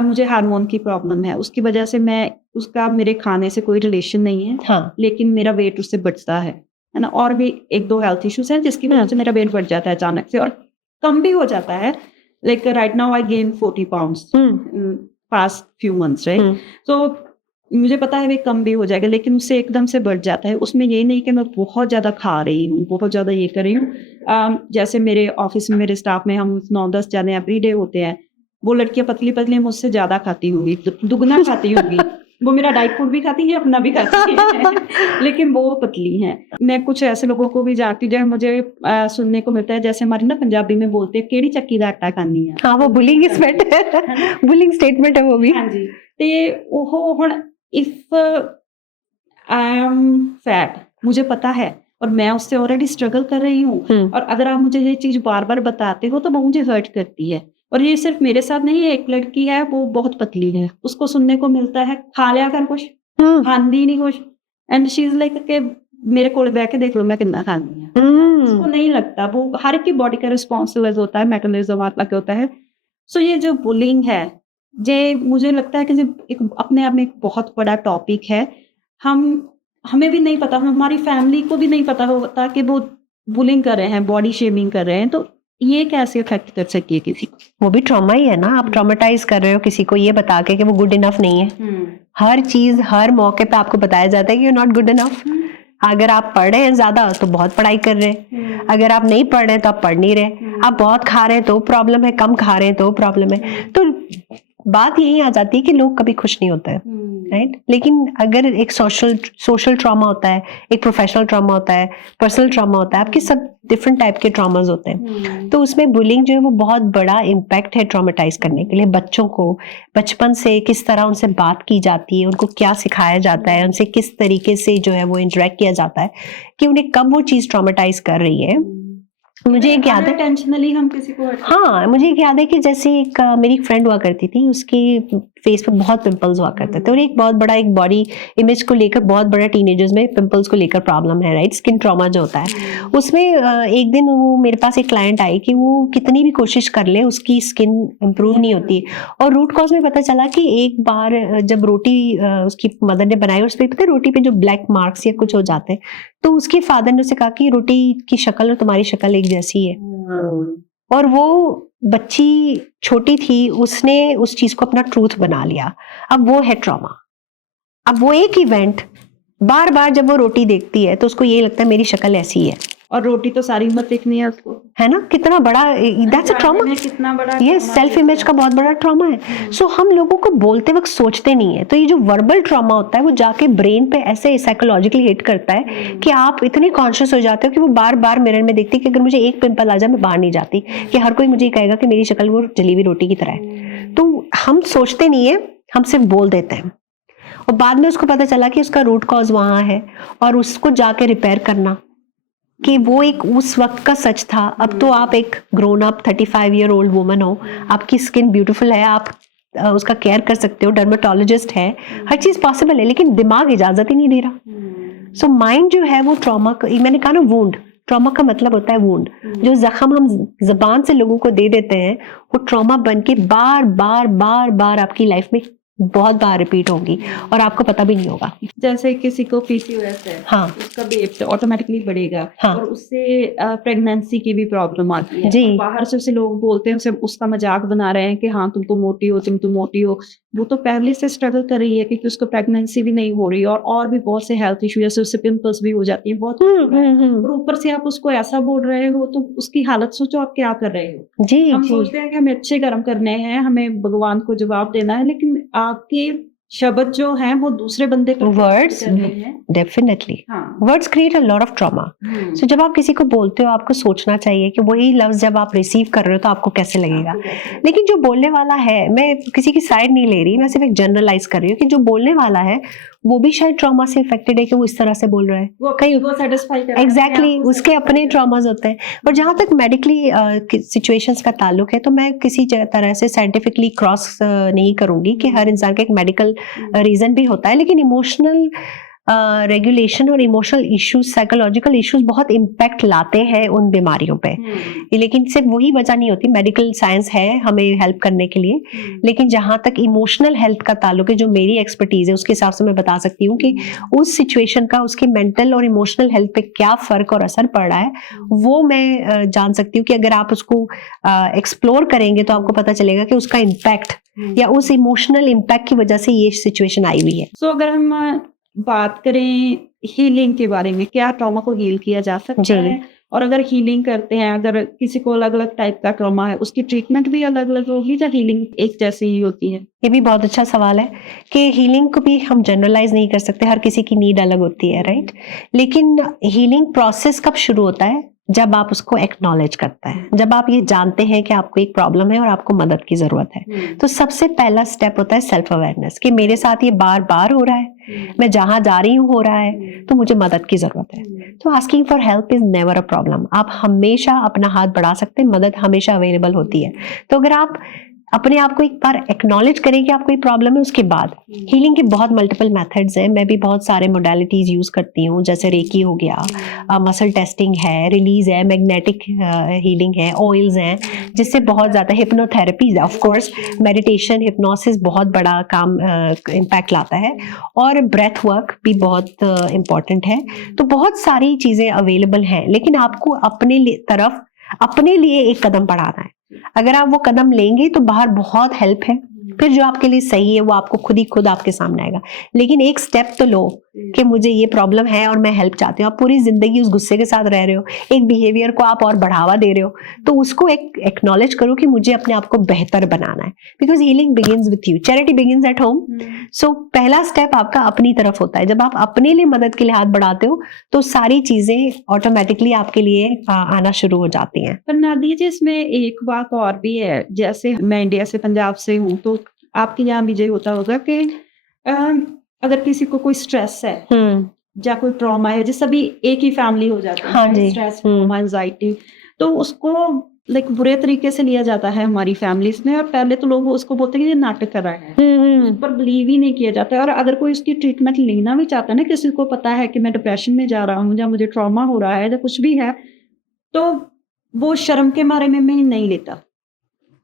मुझे हार्मोन की प्रॉब्लम है, उसकी वजह से उसका मेरे खाने से कोई रिलेशन नहीं है। हाँ। लेकिन मेरा वेट उससे बढ़ता है ना। और भी 1-2 हेल्थ इश्यूज हैं जिसकी वजह से मेरा वेट बढ़ जाता है अचानक से, और कम भी हो जाता है। Like right now I gain 40 pounds past few months, right? तो मुझे पता है वे कम भी हो जाएगा, लेकिन उससे एकदम से बढ़ जाता है। उसमें ये नहीं कि मैं बहुत ज़्यादा खा रही हूँ, बहुत ज़्यादा ये कर रही हूँ। जैसे मेरे ऑफिस में, मेरे स्टाफ में हम 9-10 जने एवरी डे होते हैं। वो लड़कियाँ पतली पतली मुझसे ज़्यादा खाती होंगी, दुगना खाती होंगी। वो मेरा डाइट फूड भी खाती है, अपना भी खाती है लेकिन वो पतली है। मैं कुछ ऐसे लोगों को भी जानती हूँ जो मुझे सुनने को मिलता है, जैसे हमारे ना पंजाबी में बोलते हैं केड़ी चक्की दा आटा खानी है। हाँ, वो बुलिंग स्टेटमेंट बुलिंग स्टेटमेंट है वो भी। हाँ जी, ते वो हुण इफ आई एम फैट, मुझे पता है और मैं उससे ऑलरेडी स्ट्रगल कर रही हूँ, और अगर आप मुझे ये चीज बार बार बताते हो तो वो मुझे हर्ट करती है। और ये सिर्फ मेरे साथ नहीं है, एक लड़की है वो बहुत पतली है, उसको सुनने को मिलता है खा लिया कर कुछ, खांदी नहीं कुछ, एंड शी इज लाइक के मेरे कोल बैठ के देख लो मैं कितना खानी है। उसको नहीं लगता, वो हर एक की बॉडी का रिस्पॉन्सिबल होता है, मेटाबॉलिज्म अलग होता है। सो ये जो बुलिंग है, ये मुझे लगता है कि एक अपने आप में एक बहुत बड़ा टॉपिक है। हमें भी नहीं पता, हमारी फैमिली को भी नहीं पता होता कि वो बुलिंग कर रहे हैं, बॉडी शेमिंग कर रहे हैं, तो ये कैसे इफेक्ट कर सकती है किसी को? वो भी ट्रॉमा ही है ना, आप ट्रॉमेटाइज कर रहे हो किसी को ये बता के कि वो गुड इनफ नहीं है। हर चीज हर मौके पे आपको बताया जाता है कि यू नॉट गुड इनफ। अगर आप पढ़ रहे हैं ज्यादा तो बहुत पढ़ाई कर रहे हैं, अगर आप नहीं पढ़ रहे हैं तो आप पढ़ नहीं रहे, आप बहुत खा रहे हैं तो प्रॉब्लम है, कम खा रहे हैं तो प्रॉब्लम है। तो बात यही आ जाती है कि लोग कभी खुश नहीं होते हैं, राइट? लेकिन अगर एक सोशल ट्रॉमा होता है, एक प्रोफेशनल ट्रॉमा होता है, पर्सनल ट्रॉमा होता है, आपके सब डिफरेंट टाइप के ट्रॉमास होते हैं। तो उसमें बुलिंग जो है वो बहुत बड़ा इम्पैक्ट है ट्रॉमेटाइज करने के लिए। बच्चों को बचपन से किस तरह उनसे बात की जाती है, उनको क्या सिखाया जाता है, उनसे किस तरीके से जो है वो इंटरेक्ट किया जाता है कि उन्हें कब वो चीज ट्रॉमेटाइज कर रही है। मुझे एक याद है, टेंशनली हम किसी को, हाँ मुझे एक याद है कि जैसे एक मेरी एक फ्रेंड हुआ करती थी, उसके फेस पे बहुत पिंपल्स हुआ करते थे, और एक बहुत बड़ा एक बॉडी इमेज को लेकर बहुत बड़ा टीनेजर्स में पिंपल्स को लेकर प्रॉब्लम है, राइट? स्किन ट्रॉमा जो होता है उसमें एक दिन वो मेरे पास एक क्लाइंट आई कि वो कितनी भी कोशिश कर ले उसकी स्किन इम्प्रूव नहीं होती, और रूट कॉज में पता चला कि एक बार जब रोटी उसकी मदर ने बनाई, उस पर पता है रोटी पे जो ब्लैक मार्क्स या कुछ हो जाते हैं, तो उसके फादर ने उसे कहा कि रोटी की शक्ल और तुम्हारी शक्ल एक जैसी है। और वो बच्ची छोटी थी, उसने उस चीज को अपना ट्रूथ बना लिया। अब वो है ट्रॉमा। अब वो एक इवेंट बार बार जब वो रोटी देखती है तो उसको ये लगता है मेरी शक्ल ऐसी है, और रोटी तो सारी उम्र देखनी है उसको, है ना? कितना बड़ा दैट्स अ ट्रॉमा, कितना बड़ा ये सेल्फ इमेज का बहुत बड़ा ट्रॉमा है। सो हम लोगों को बोलते वक्त सोचते नहीं है, तो ये जो वर्बल ट्रॉमा होता है वो जाके ब्रेन पे ऐसे साइकोलॉजिकली हिट करता है कि आप इतने कॉन्शियस हो जाते हो कि वो बार बार मिरर में देखती कि अगर मुझे एक पिंपल आ जाए मैं बाहर नहीं जाती, कि हर कोई मुझे कहेगा कि मेरी शक्ल वो जली हुई रोटी की तरह है। तो हम सोचते नहीं है, हम सिर्फ बोल देते हैं, और बाद में उसको पता चला कि उसका रूट कॉज वहां है, और उसको जाके रिपेयर करना कि वो एक उस वक्त का सच था। अब तो आप एक grown up 35 year old woman हो, आपकी स्किन ब्यूटीफुल है, आप उसका केयर कर सकते हो, डर्मेटोलॉजिस्ट है, हर चीज पॉसिबल है, लेकिन दिमाग इजाजत ही नहीं दे रहा। सो माइंड जो है वो ट्रॉमा, मैंने कहा ना वुंड, ट्रॉमा का मतलब होता है वुंड, जो जख्म हम जबान से लोगों को दे देते हैं वो ट्रॉमा बन के बार बार बार बार आपकी लाइफ में बहुत बार रिपीट होगी और आपको पता भी नहीं होगा। जैसे किसी को पीसीओएस है, हाँ, उसका वेट ऑटोमेटिकली बढ़ेगा, हाँ, और उससे प्रेगनेंसी की भी प्रॉब्लम आती है जी। बाहर से उसे लोग बोलते हैं, उसे उसका मजाक बना रहे हैं कि हाँ तुम तो मोटी हो, तुम तो मोटी हो। वो तो पहले से स्ट्रगल कर रही है क्योंकि उसको प्रेगनेंसी भी नहीं हो रही, और भी बहुत से हेल्थ इशू, जैसे उससे पिंपल्स भी हो जाती है बहुत, और ऊपर से आप उसको ऐसा बोल रहे हो तो उसकी हालत सोचो आप क्या कर रहे हो। जी, हम सोचते हैं कि हमें अच्छे कर्म करने हैं, हमें भगवान को जवाब देना है, लेकिन आपके शब्द जो हैं वो दूसरे बंदे को words definitely words create a lot of trauma. So जब आप किसी को बोलते हो आपको सोचना चाहिए कि वही लफ्ज जब आप रिसीव कर रहे हो तो आपको कैसे लगेगा। लेकिन जो बोलने वाला है, मैं किसी की साइड नहीं ले रही, मैं सिर्फ एक जनरलाइज कर रही हूँ कि जो बोलने वाला है वो भी शायद ट्रॉमा से इफेक्टेड है कि वो इस तरह से बोल रहा है, कहीं एग्जैक्टली उसके अपने ट्रॉमास होते हैं। और जहां तक मेडिकली सिचुएशंस का ताल्लुक है तो मैं किसी तरह से साइंटिफिकली क्रॉस नहीं करूंगी कि हर इंसान का एक मेडिकल रीजन भी होता है, लेकिन इमोशनल रेगुलेशन और इमोशनल इश्यूज, साइकोलॉजिकल इश्यूज बहुत इम्पैक्ट लाते हैं उन बीमारियों पे। लेकिन सिर्फ वही वजह नहीं होती, मेडिकल साइंस है हमें हेल्प करने के लिए, लेकिन जहां तक इमोशनल हेल्थ का ताल्लुक है, जो मेरी एक्सपर्टीज है उसके हिसाब से मैं बता सकती हूँ कि उस सिचुएशन का उसके मेंटल और इमोशनल हेल्थ पे क्या फर्क और असर पड़ रहा है, वो मैं जान सकती हूँ कि अगर आप उसको एक्सप्लोर करेंगे तो आपको पता चलेगा कि उसका इम्पैक्ट या उस इमोशनल इम्पैक्ट की वजह से ये सिचुएशन आई हुई है। सो अगर हम बात करें हीलिंग के बारे में, क्या ट्रॉमा को हील किया जा सकता है, और अगर हीलिंग करते हैं, अगर किसी को अलग अलग टाइप का ट्रॉमा है, उसकी ट्रीटमेंट भी अलग अलग होगी या हीलिंग एक जैसी ही होती है? ये भी बहुत अच्छा सवाल है कि हीलिंग को भी हम जनरलाइज नहीं कर सकते, हर किसी की नीड अलग होती है, राइट। लेकिन हीलिंग प्रोसेस कब शुरू होता है? जब आप उसको एक्नॉलेज करते हैं, जब आप ये जानते हैं कि आपको एक प्रॉब्लम है और आपको मदद की जरूरत है। तो सबसे पहला स्टेप होता है सेल्फ अवेयरनेस कि मेरे साथ ये बार बार हो रहा है, मैं जहां जा रही हूँ हो रहा है, तो मुझे मदद की जरूरत है। तो asking for help is never a problem. आप हमेशा अपना हाथ बढ़ा सकते हैं, मदद हमेशा अवेलेबल होती है। तो अगर आप अपने आप को एक बार एक्नॉलेज करें कि आपको कोई प्रॉब्लम है, उसके बाद हीलिंग के बहुत मल्टीपल मेथड्स हैं। मैं भी बहुत सारे मोडालिटीज यूज करती हूँ, जैसे रेकी हो गया, मसल टेस्टिंग है, रिलीज है, मैग्नेटिक हीलिंग है, ऑयल्स हैं, जिससे बहुत ज्यादा hypnotherapy, of course meditation, hypnosis बहुत बड़ा काम इम्पैक्ट लाता है, और ब्रेथ वर्क भी बहुत इम्पोर्टेंट है। तो बहुत सारी चीजें अवेलेबल हैं, लेकिन आपको अपने लिए एक कदम बढ़ाना है। अगर आप वो कदम लेंगे तो बाहर बहुत हेल्प है, फिर जो आपके लिए सही है वो आपको खुद आपके सामने आएगा। लेकिन एक स्टेप तो लो कि मुझे ये प्रॉब्लम है और मैं हेल्प चाहती हूँ। आप पूरी जिंदगी उस गुस्से के साथ रह रहे हो, एक बिहेवियर को आप और बढ़ावा दे रहे हो, तो उसको एक एक्नॉलेज करो कि मुझे अपने आप को बेहतर बनाना है, because healing begins with you, charity begins at home. So पहला स्टेप आपका अपनी तरफ होता है। जब आप अपने लिए मदद के लिए हाथ बढ़ाते हो तो सारी चीजें ऑटोमेटिकली आपके लिए आना शुरू हो जाती हैं। पर नादिया जी, इसमें एक बात और भी है, जैसे मैं इंडिया से, पंजाब से हूँ, तो आपके यहाँ भी यही होता होगा कि अगर किसी को कोई स्ट्रेस है या कोई ट्रॉमा है, जैसे सभी एक ही फैमिली हो जाती है, हाँ जी, स्ट्रेस, ट्रॉमा, एंजाइटी, तो उसको लाइक बुरे तरीके से लिया जाता है हमारी फैमिलीज में। और पहले तो लोग उसको बोलते हैं कि ये नाटक कर रहा है, उस पर बिलीव ही नहीं किया जाता है। और अगर कोई उसकी ट्रीटमेंट लेना भी चाहता है ना, किसी को पता है कि मैं डिप्रेशन में जा रहा हूँ या मुझे ट्रॉमा हो रहा है या कुछ भी है, तो वो शर्म के मारे में नहीं लेता।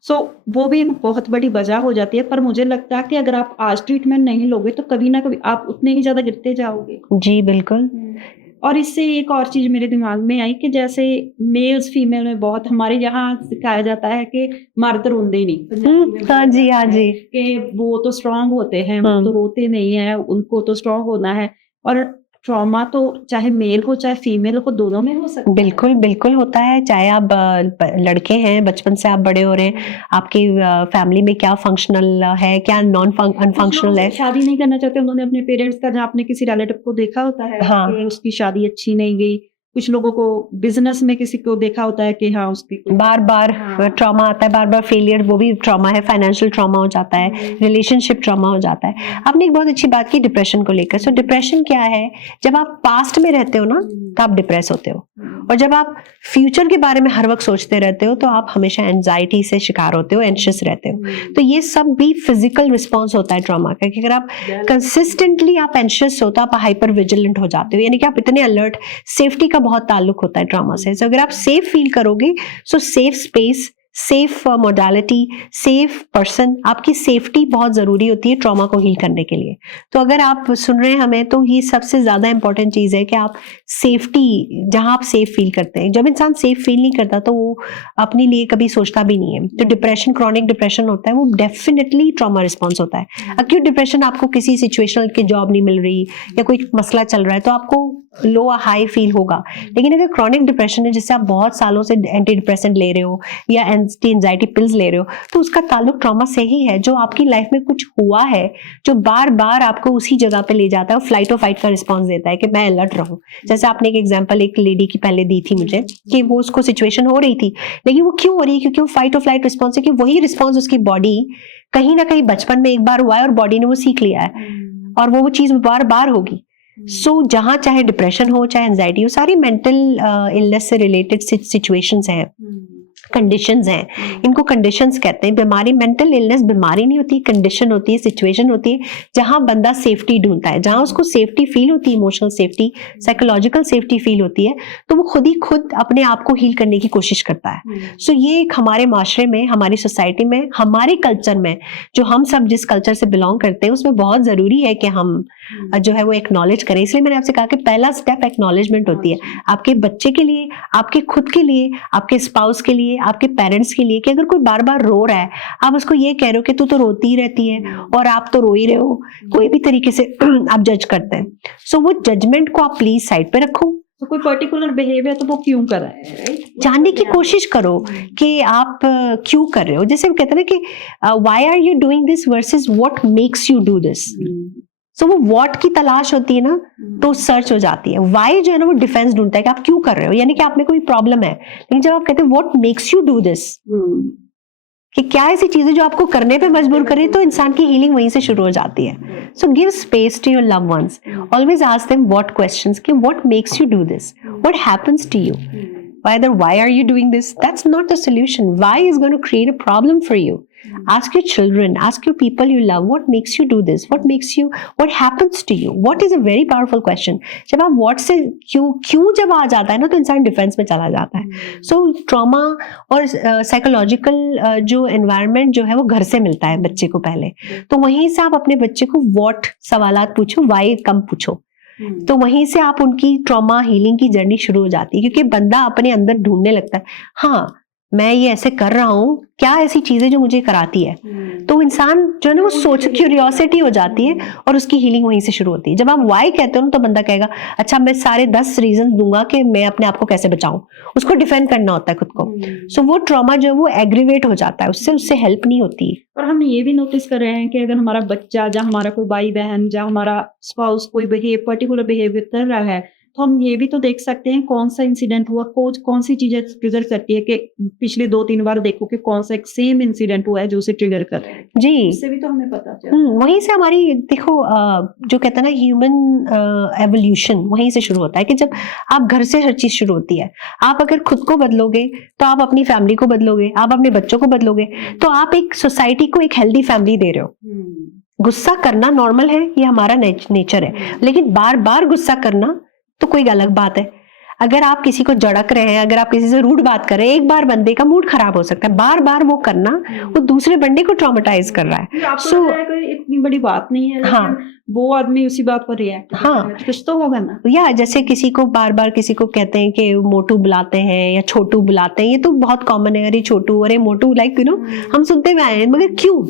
सो वो भी एक बहुत बड़ी वजह हो जाती है। पर मुझे लगता है कि अगर आप आज ट्रीटमेंट नहीं लोगे तो कभी ना कभी आप उतने ही ज्यादा गिरते जाओगे। जी बिल्कुल। और इससे एक और चीज मेरे दिमाग में आई कि जैसे मेल्स फीमेल में बहुत हमारे यहाँ सिखाया जाता है कि मर्द रोंदे नहीं। हाँ जी, हाँ जी, कि वो तो स्ट्रांग होते हैं, वो तो रोते नहीं है, उनको तो स्ट्रांग होना है। और ट्रॉमा तो चाहे मेल हो चाहे फीमेल हो, दोनों में हो सकता है। बिल्कुल बिल्कुल होता है। चाहे आप लड़के हैं, बचपन से आप बड़े हो रहे हैं, आपकी फैमिली में क्या फंक्शनल है, क्या नॉन अनफंक्शनल है। शादी नहीं करना चाहते, उन्होंने अपने पेरेंट्स का, जहाँ आपने किसी रिलेटिव को देखा होता है कि उसकी शादी अच्छी नहीं गई। कुछ लोगों को बिजनेस में किसी को देखा होता है कि हाँ उसकी बार बार ट्रॉमा आता है, बार बार फेलियर, वो भी ट्रॉमा है। फाइनेंशियल ट्रॉमा हो जाता है, रिलेशनशिप ट्रॉमा हो जाता है। आपने एक बहुत अच्छी बात की डिप्रेशन को लेकर। सो डिप्रेशन क्या है? जब आप पास्ट में रहते हो ना तो आप डिप्रेस होते हो, और जब आप फ्यूचर के बारे में हर वक्त सोचते रहते हो तो आप हमेशा एंजाइटी से शिकार होते हो, एंशियस रहते हो। तो ये सब भी फिजिकल रिस्पॉन्स होता है ट्रॉमा का, कि अगर आप कंसिस्टेंटली आप एंशियस हो तो आप हाइपर विजिलेंट हो जाते हो, यानी कि आप इतने अलर्ट। सेफ्टी का बहुत ताल्लुक होता है ट्रॉमा से। तो अगर आप सेफ फील करोगे, सो safe space, safe modality, safe person, आपकी सेफ्टी बहुत जरूरी होती है ट्रॉमा को हील करने के लिए। तो अगर आप सुन रहे हैं हमें, तो ये सबसे ज्यादा इंपॉर्टेंट चीज है कि आप सेफ्टी, जहां आप सेफ फील करते हैं। जब इंसान सेफ फील नहीं करता तो वो अपने लिए कभी सोचता भी नहीं है। तो डिप्रेशन, क्रॉनिक डिप्रेशन होता है, वो डेफिनेटली ट्रॉमा रिस्पॉन्स होता है। एक्यूट डिप्रेशन, आपको किसी सिचुएशनल की जॉब नहीं मिल रही या कोई मसला चल रहा है तो आपको लो हाई फील होगा। लेकिन अगर क्रॉनिक डिप्रेशन है, जिससे आप बहुत सालों से एंटी डिप्रेसेंट ले रहे हो या एंटी एंजाइटी पिल्स ले रहे हो, तो उसका ताल्लुक ट्रॉमा से ही है। जो आपकी लाइफ में कुछ हुआ है जो बार बार आपको उसी जगह पे ले जाता है, और फ्लाइट और फाइट का रिस्पॉन्स देता है कि मैं अलर्ट रहूं। जैसे आपने एक एग्जांपल एक लेडी की पहले दी थी मुझे, कि वो उसको सिचुएशन हो रही थी, लेकिन वो क्यों हो रही है? क्योंकि वो फाइट और फ्लाइट रिस्पॉन्स है, कि वही रिस्पॉन्स उसकी बॉडी कहीं ना कहीं बचपन में एक बार हुआ है और बॉडी ने वो सीख लिया है, और वो चीज बार बार होगी। सो जहां चाहे डिप्रेशन हो चाहे एंजाइटी हो, सारी मेंटल इलनेस से रिलेटेड सिचुएशंस हैं, कंडीशंस हैं। इनको कंडीशंस कहते हैं। बीमारी, मेंटल इलनेस बीमारी नहीं होती, कंडीशन होती है, सिचुएशन होती है, जहां बंदा सेफ्टी ढूंढता है, जहां उसको सेफ्टी फील होती है, emotional safety, psychological safety feel होती है, तो वो खुद अपने आप को हील करने की कोशिश करता है। सो ये एक हमारे माशरे में, हमारी सोसाइटी में, हमारे कल्चर में, जो हम सब जिस कल्चर से बिलोंग करते हैं, उसमें बहुत जरूरी है कि हम जो है वो एक्नॉलेज करें। इसलिए मैंने आपसे कहा कि पहला स्टेप एक्नॉलेजमेंट होती है, आपके बच्चे के लिए, आपके खुद के लिए, आपके स्पाउस के लिए, आपके पेरेंट्स के लिए। कि अगर कोई बार बार रो रहा है, आप उसको ये कह रहे हो कि तू तो रोती ही रहती है और आप तो रो ही रहे हो, कोई भी तरीके से आप जज करते हैं। सो वो जजमेंट को आप प्लीज साइड पे रखो तो कोई पर्टिकुलर बिहेवियर तो वो क्यों कर रहा है, राइट? जानने की कोशिश करो कि आप क्यों कर रहे हो। जैसे वो कहते हैं ना कि why are you doing this versus what makes you do this. So वो व्हाट की तलाश होती है ना, तो सर्च हो जाती है। वाई जो है ना वो डिफेंस ढूंढता है कि आप क्यों कर रहे हो, यानी कि आप में कोई प्रॉब्लम है। लेकिन जब आप कहते हैं what makes you do this, कि क्या ऐसी चीजें जो आपको करने पे मजबूर करे, तो इंसान की हीलिंग वहीं से शुरू हो जाती है। So give space to your loved ones, always ask them what questions, कि what makes you do this, what happens to you, whether why are you doing this, that's not the solution. Why is going to create a problem for you. Ask your children, ask your people you love, what makes you do this, what happens to you. What is a very powerful question. जब आप what से क्यों जब आ जाता है ना, तो इंसान डिफेंस में चला जाता है। सो ट्रॉमा और साइकोलॉजिकल जो एनवायरनमेंट जो है वो घर से मिलता है बच्चे को पहले, तो वहीं से आप अपने बच्चे को what सवालात पूछो, why कम पूछो, तो वहीं से आप उनकी ट्रॉमा हीलिंग की जर्नी शुरू हो जाती है। क्योंकि बंदा अपने अंदर ढूंढने लगता है, हाँ मैं ये ऐसे कर रहा हूँ, क्या ऐसी चीजें जो मुझे कराती है। तो इंसान जो है ना वो सोच, क्यूरियोसिटी हो जाती है और उसकी हीलिंग वहीं से शुरू होती है। जब आप वाई कहते हो ना, तो बंदा कहेगा अच्छा मैं सारे 10 रीजन दूंगा कि मैं अपने आप को कैसे बचाऊं, उसको डिफेंड करना होता है खुद को। सो वो ट्रॉमा जो है वो एग्रीवेट हो जाता है, उससे हेल्प नहीं होती। और हम ये भी नोटिस कर रहे हैं कि अगर हमारा बच्चा या हमारा कोई भाई बहन या हमारा स्पाउस कोई पर्टिकुलर बिहेवियर कर रहा है, तो हम ये भी तो देख सकते हैं कौन सा इंसिडेंट हुआ, कौन सी चीजें ट्रिगर करती है, कि पिछले 2-3 बार देखो कि कौन सा एक सेम इंसिडेंट हुआ है जो उसे ट्रिगर कर रहा है। जी, इससे भी तो हमें पता चला। वहीं से हमारी देखो जो कहते हैं ना ह्यूमन एवोल्यूशन वहीं से शुरू होता है, कि जब आप घर से हर चीज शुरू होती है। आप अगर खुद को बदलोगे तो आप अपनी फैमिली को बदलोगे, आप अपने बच्चों को बदलोगे, तो आप एक सोसाइटी को एक हेल्दी फैमिली दे रहे हो। गुस्सा करना नॉर्मल है, ये हमारा नेचर है, लेकिन बार बार गुस्सा करना तो कोई अलग बात है। अगर आप किसी को झड़क रहे हैं, अगर आप किसी से रूड बात कर रहे हैं, एक बार बंदे का मूड खराब हो सकता है, बार बार वो करना वो दूसरे बंदे को ट्रॉमेटाइज कर रहा है। सो इतनी बड़ी बात नहीं है, लेकिन हाँ, वो आदमी उसी बात पर रिएक्ट, हाँ कुछ तो होगा ना। या जैसे किसी को बार बार किसी को कहते हैं कि मोटू बुलाते हैं या छोटू बुलाते हैं, ये तो बहुत कॉमन है, अरे छोटू, अरे मोटू, लाइक यू नो हम सुनते हुए आए हैं, मगर क्यों?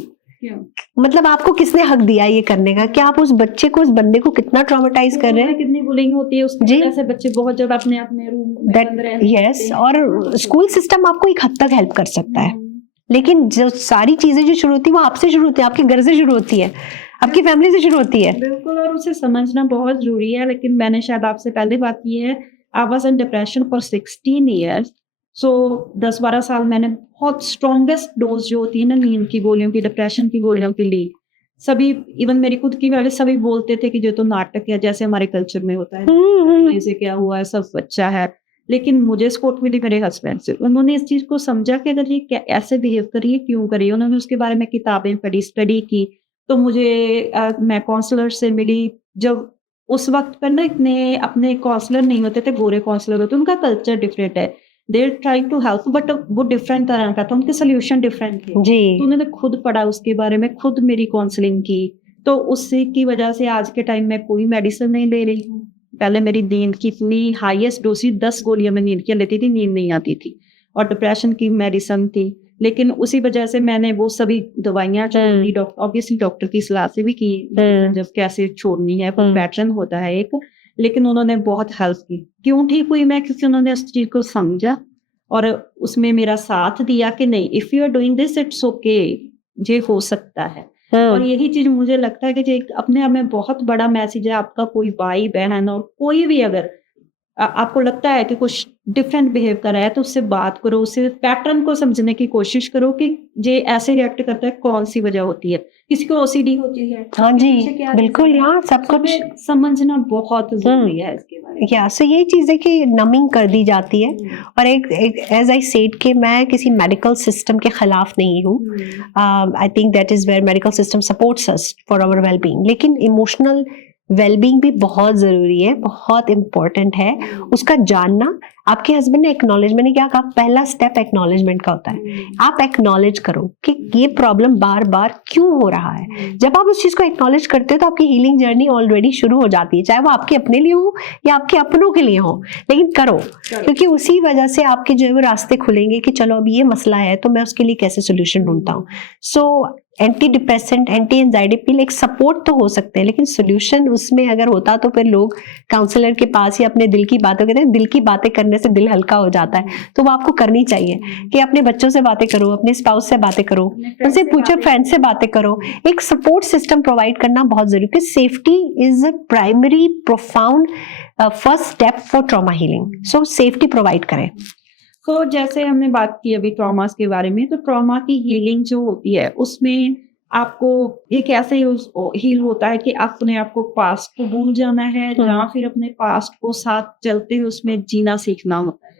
मतलब आपको किसने हक दिया ये करने का? क्या आप उस बच्चे को, उस बंदे को कितना ट्रॉमेटाइज कर रहे हैं? कितनी बुलिंग होती है उसकी वजह से, बच्चे बहुत जब अपने रूम में बंद रहते हैं। यस, और स्कूल सिस्टम आपको एक हद तक हेल्प कर सकता है, लेकिन जो सारी चीजें जो शुरू होती है वो आपसे शुरू होती है, आपके घर से शुरू होती है, आपकी फैमिली से शुरू होती है। बिल्कुल, और उसे समझना बहुत जरूरी है। लेकिन मैंने शायद आपसे पहले बात की है, I was in depression for 16 years. So 10-12 साल मैंने बहुत स्ट्रॉन्गेस्ट डोज जो होती है ना नींद की गोलियों की, डिप्रेशन की गोलियों की ली। सभी, इवन मेरी खुद की वाले सभी बोलते थे कि जो तो नाटक है, जैसे हमारे कल्चर में होता है, ऐसे क्या हुआ है, सब अच्छा है। लेकिन मुझे सपोर्ट मिली मेरे हस्बैंड से। उन्होंने इस चीज को समझा कि अगर ये ऐसे बिहेव करिए, क्यों करिए। उन्होंने उसके बारे में किताबें पढ़ी, स्टडी की। तो मुझे मैं काउंसलर से मिली। जब उस वक्त पर ना इतने अपने काउंसलर नहीं होते थे, गोरे काउंसलर होते, उनका कल्चर डिफरेंट है, they trying to help, but वो डिफरेंट तरह का था, उनके सोल्यूशन डिफरेंट थे। तो उन्होंने खुद पढ़ा उसके बारे में, खुद मेरी काउंसलिंग की। तो उससे की वजह से आज के टाइम में कोई मेडिसिन नहीं ले रही हूँ। पहले मेरी नींद की इतनी हाईएस्ट डोज 10 गोलियां में नींद की लेती थी, नींद नहीं आती थी, और डिप्रेशन की मेडिसिन थी। लेकिन उसी वजह से मैंने वो सभी दवाइयां छोड़ी, ऑब्वियसली डॉक्टर की सलाह से भी की, जब कैसे छोड़नी है, पैटर्न होता है एक। लेकिन उन्होंने बहुत हेल्प की। क्यों ठीक हुई मैं? क्योंकि उन्होंने उस चीज को समझा और उसमें मेरा साथ दिया कि नहीं, if you are doing this it's okay, ये हो सकता है। और यही चीज मुझे लगता है कि जो अपने आप में बहुत बड़ा मैसेज है। आपका कोई भाई बहन और कोई भी अगर आपको लगता है कि कुछ डिफरेंट बिहेव कर रहा है, तो उससे बात करो, उससे पैटर्न को समझने की कोशिश करो कि ये ऐसे रिएक्ट करता है, कौन सी वजह होती है। किसी को ओसीडी होती है, हाँ जी बिल्कुल, यहाँ सब कुछ समझना बहुत जरूरी है इसके बारे में। या सो यही चीज है कि नमिंग कर दी जाती है। और एक एज आई सेड कि मैं किसी मेडिकल सिस्टम के खिलाफ नहीं हूँ। I think that is where medical system supports us for our wellbeing, लेकिन इमोशनल वेलबींग भी बहुत जरूरी है, बहुत इंपॉर्टेंट है उसका जानना। आपके हस्बैंड ने एक्नॉलेज, मैंने क्या कहा, पहला स्टेप एक्नॉलेजमेंट का होता है। आप एक्नॉलेज करो कि ये प्रॉब्लम बार बार क्यों हो रहा है। जब आप उस चीज को एक्नॉलेज करते हो तो आपकी हीलिंग जर्नी ऑलरेडी शुरू हो जाती है, चाहे वो आपके अपने लिए हो या आपके अपनों के लिए हो, लेकिन करो, क्योंकि उसी वजह से आपके जो है वो रास्ते खुलेंगे कि चलो अब ये मसला है तो मैं उसके लिए कैसे सोल्यूशन ढूंढता हूँ। So anti depressant, anti anxiety pill एक सपोर्ट तो हो सकते हैं, लेकिन सोल्यूशन उसमें अगर होता तो फिर लोग काउंसलर के पास या अपने दिल की बातों, कहते हैं दिल की बातें करने से दिल हल्का हो जाता है, तो वो आपको करनी चाहिए कि अपने बच्चों से बातें करो, अपने स्पाउस से बातें करो, उनसे पूछो, फ्रेंड से बातें करो। एक सपोर्ट सिस्टम प्रोवाइड करना बहुत जरूरी है। Safety is a primary profound first step for trauma healing. So safety provide करें। तो जैसे हमने बात की अभी ट्रॉमास के बारे में, तो ट्रॉमा की हीलिंग जो होती है उसमें आपको ये कैसे हील होता है कि अपने आप को पास्ट को भूल जाना है या फिर अपने पास्ट को साथ चलते हुए उसमें जीना सीखना होता है?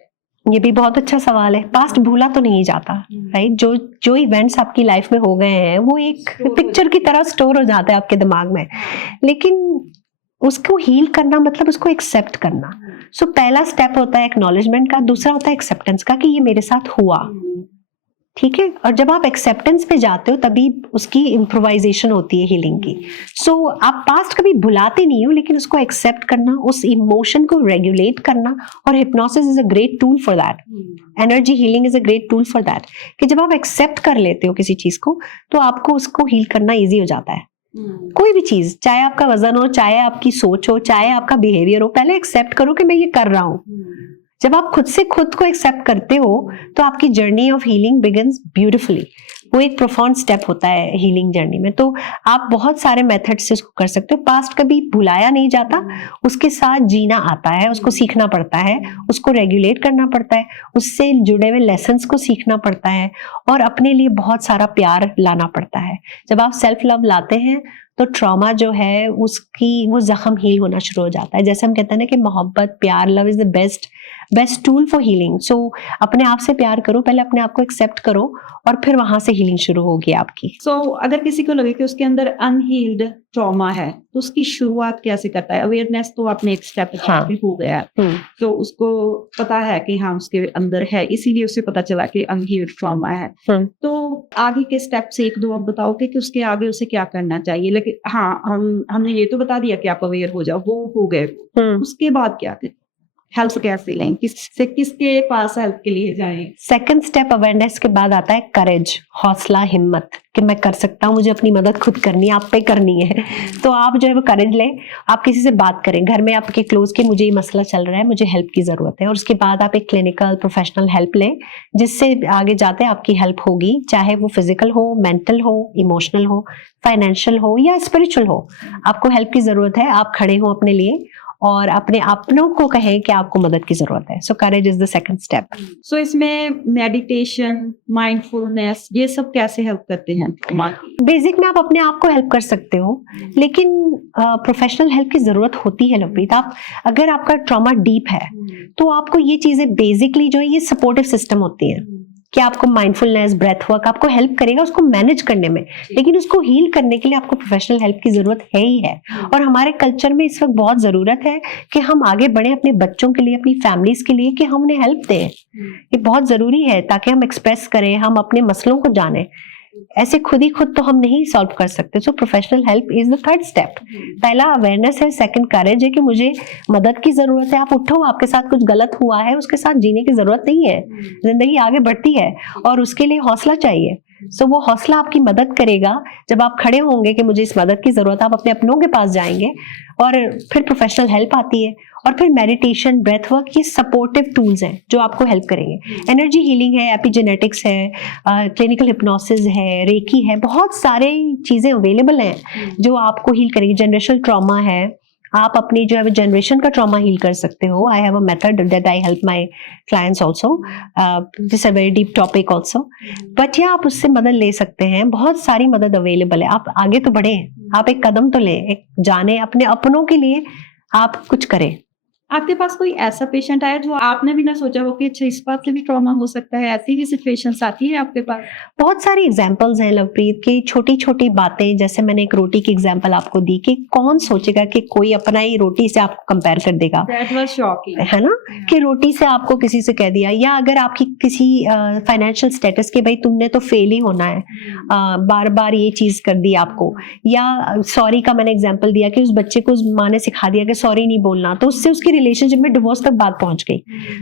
ये भी बहुत अच्छा सवाल है। पास्ट भूला तो नहीं जाता, राइट? जो जो इवेंट्स आपकी लाइफ में हो गए हैं वो एक पिक्चर की तरह स्टोर हो जाता है आपके दिमाग में, लेकिन उसको हील करना मतलब उसको एक्सेप्ट करना। सो पहला स्टेप होता है एक्नॉलेजमेंट का, दूसरा होता है एक्सेप्टेंस का कि ये मेरे साथ हुआ, ठीक है। और जब आप एक्सेप्टेंस पे जाते हो तभी उसकी इम्प्रोवाइजेशन होती है हीलिंग की। सो आप पास्ट कभी भुलाते नहीं हो, लेकिन उसको एक्सेप्ट करना, उस इमोशन को रेगुलेट करना, और hypnosis is a great tool for that. Energy healing is a great tool for that, कि जब आप एक्सेप्ट कर लेते हो किसी चीज को तो आपको उसको हील करना ईजी हो जाता है। कोई भी चीज, चाहे आपका वजन हो, चाहे आपकी सोच हो, चाहे आपका बिहेवियर हो, पहले एक्सेप्ट करो कि मैं ये कर रहा हूं। जब आप खुद से खुद को एक्सेप्ट करते हो तो आपकी journey of healing begins beautifully. वो एक प्रोफाउंड स्टेप होता है हीलिंग जर्नी में। तो आप बहुत सारे मेथड से इसको कर सकते हो। पास्ट कभी भुलाया नहीं जाता, उसके साथ जीना आता है, उसको सीखना पड़ता है, उसको रेगुलेट करना पड़ता है, उससे जुड़े हुए लेसन्स को सीखना पड़ता है, और अपने लिए बहुत सारा प्यार लाना पड़ता है। जब आप सेल्फ लव लाते हैं तो ट्रॉमा जो है उसकी वो जख्म हील होना शुरू हो जाता है। जैसे हम कहते हैं ना कि मोहब्बत, प्यार, love is the best tool for healing. So अपने आप से प्यार करो, पहले अपने आप को एक्सेप्ट करो, और फिर वहां से हीलिंग शुरू होगी आपकी। सो अगर किसी को लगे कि उसके अंदर अनहील्ड ट्रॉमा है तो उसकी शुरुआत कैसे करता है? अवेयरनेस तो आपने एक स्टेप हो गया है, तो उसको पता है कि हाँ उसके अंदर है, इसीलिए उसे पता चला कि अनहील्ड ट्रॉमा है। तो आगे के स्टेप्स एक दो आप बताओगे कि उसके आगे उसे क्या करना चाहिए? लेकिन हाँ, हमने ये तो बता दिया कि आप अवेयर हो जाओ, वो हो गए, उसके बाद क्या करें? हेल्प कैसे लें, किसके पास हेल्प के लिए जाएं? सेकंड स्टेप अवेयरनेस के बाद आता है करेज, हौसला, हिम्मत, कि मैं कर सकता हूँ, मुझे अपनी मदद खुद करनी है, आप पे करनी है। तो आप जो है वो करेज लें, आप किसी से बात करें, घर में आपके क्लोज के मुझे ये मसला चल रहा है, मुझे हेल्प की जरूरत है, और उसके बाद आप एक क्लिनिकल प्रोफेशनल हेल्प लें, जिससे आगे जाते आपकी हेल्प होगी, चाहे वो फिजिकल हो, मेंटल हो, इमोशनल हो, फाइनेंशियल हो या स्पिरिचुअल हो। आपको हेल्प की जरूरत है, आप खड़े हो अपने लिए, और अपने अपनों को कहें कि आपको मदद की जरूरत है। So courage is the second step. So इसमें मेडिटेशन, माइंडफुलनेस, ये सब कैसे हेल्प करते हैं? बेसिक में आप अपने आप को हेल्प कर सकते हो, लेकिन प्रोफेशनल हेल्प की जरूरत होती है लवप्रीत। आप अगर आपका ट्रॉमा डीप है तो आपको ये चीजें बेसिकली जो है ये सपोर्टिव सिस्टम होती है कि आपको माइंडफुलनेस, ब्रेथ वर्क आपको हेल्प करेगा उसको मैनेज करने में, लेकिन उसको हील करने के लिए आपको प्रोफेशनल हेल्प की जरूरत है ही है। और हमारे कल्चर में इस वक्त बहुत जरूरत है कि हम आगे बढ़े अपने बच्चों के लिए, अपनी फैमिलीज के लिए, कि हम उन्हें हेल्प दें। ये बहुत जरूरी है ताकि हम एक्सप्रेस करें, हम अपने मसलों को जानें। ऐसे खुद ही खुद तो हम नहीं सॉल्व कर सकते। सो professional help is the third step. पहला अवेयरनेस है, सेकंड करेज है कि मुझे मदद की जरूरत है। आप उठो, आपके साथ कुछ गलत हुआ है, उसके साथ जीने की जरूरत नहीं है, जिंदगी आगे बढ़ती है और उसके लिए हौसला चाहिए। सो वो हौसला आपकी मदद करेगा। जब आप खड़े होंगे कि मुझे इस मदद की जरूरत है, आप अपने अपनों के पास जाएंगे, और फिर प्रोफेशनल हेल्प आती है, और फिर मेडिटेशन, ब्रेथ वर्क, ये सपोर्टिव टूल्स हैं जो आपको हेल्प करेंगे। एनर्जी हीलिंग है, एपिजेनेटिक्स है, क्लिनिकल हिप्नोसिस है, रेकी है, बहुत सारे चीजें अवेलेबल हैं जो आपको हील करेंगे। जनरेशनल ट्रॉमा है, आप अपनी जो है जनरेशन का ट्रॉमा हील कर सकते हो। I have a method that I help my clients also, this a very deep topic also, but या आप उससे मदद ले सकते हैं। बहुत सारी मदद अवेलेबल है, आप आगे तो बढ़े, आप एक कदम तो लें, एक जाने, अपने अपनों के लिए आप कुछ करें। आपके पास कोई ऐसा पेशेंट आया जो आपने भी ना सोचा हो कि अच्छा इस बात से भी ट्रॉमा हो सकता है, ऐसी भी सिचुएशंस आती है आपके पास? बहुत सारी एग्जांपल्स हैं लवप्रीत की, छोटी छोटी बातें, जैसे मैंने एक रोटी की एग्जांपल आपको दी कि कौन सोचेगा कि कोई अपना ही रोटी से आपको कंपेयर कर देगा। That was shocking. है ना, कि रोटी से आपको किसी से कह दिया, या अगर आपकी किसी फाइनेंशियल स्टेटस के भाई तुमने तो फेल ही होना है, बार बार ये चीज कर दी आपको, या सॉरी का मैंने एग्जाम्पल दिया कि उस बच्चे को उस माँ ने सिखा दिया कि सॉरी नहीं बोलना, तो उससे उसकी रिलेशनशिप में डिवोर्स तक बात पहुंच गई।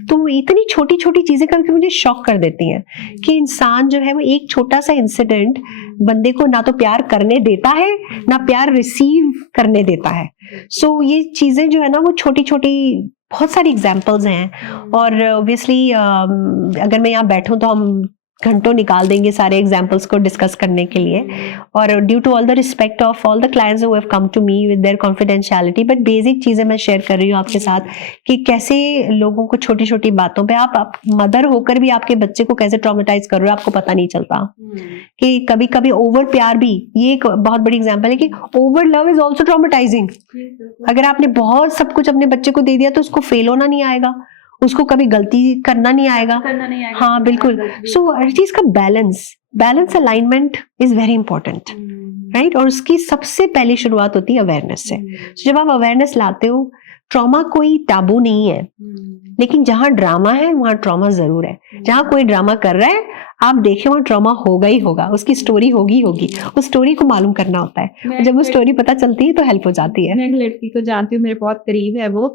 तो इतनी छोटी छोटी चीजें कभी मुझे शॉक कर देती हैं कि इंसान जो है वो एक छोटा सा इंसिडेंट बंदे को ना तो प्यार करने देता है ना प्यार रिसीव करने देता है। सो ये चीजें जो है ना वो छोटी छोटी बहुत सारी एग्जाम्पल्स हैं, और ऑब्वियसली अगर मैं यहाँ बैठूं तो हम घंटों निकाल देंगे सारे एग्जाम्पल्स को डिस्कस करने के लिए। और due to all the respect of all the clients who have come to me with their confidentiality, but basic चीजें मैं शेयर कर रही हूँ आपके साथ कि कैसे लोगों को छोटी छोटी बातों पे आप मदर होकर भी आपके बच्चे को कैसे ट्रॉमेटाइज कर रहे हो आपको पता नहीं चलता। कि कभी कभी ओवर प्यार भी, ये एक बहुत बड़ी एग्जाम्पल है कि over love is also traumatising. अगर आपने बहुत सब कुछ अपने बच्चे को दे दिया तो उसको फेल होना नहीं आएगा, उसको कभी गलती करना नहीं आएगा। हाँ बिल्कुल। सो हर चीज का balance alignment is very important, right. और उसकी सबसे पहली शुरुआत होती है अवेयरनेस से। जब आप अवेयरनेस लाते हो, ट्रॉमा कोई टाबू नहीं है, लेकिन जहां ड्रामा है वहां ट्रॉमा जरूर है। जहां कोई ड्रामा कर रहा है आप देखें वहां ट्रॉमा होगा ही होगा, उसकी स्टोरी होगी उस स्टोरी को मालूम करना होता है। जब वो स्टोरी पता चलती है तो हेल्प हो जाती है। मैं एक लड़की को जानती हूँ, मेरे बहुत करीब है वो।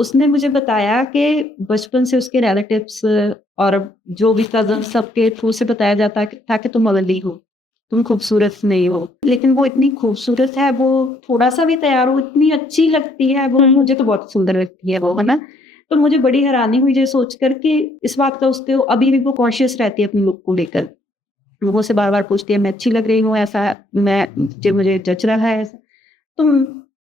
उसने मुझे बताया कि बचपन से उसके रिलेटिव्स और जो भी कजन सबके थ्रू से बताया जाता था कि तुम अगली हो, तुम खूबसूरत नहीं हो, लेकिन वो इतनी खूबसूरत है, वो थोड़ा सा भी तैयार हो इतनी अच्छी लगती है वो, मुझे तो बहुत सुंदर लगती है वो, है ना। तो मुझे बड़ी हैरानी हुई ये सोच कर कि इस बात का उसके अभी भी वो कॉन्शियस रहती है अपने लुक को लेकर। वो मुझसे बार बार पूछती है मैं अच्छी लग रही हूँ, ऐसा मुझे जच रहा है ऐसा। तो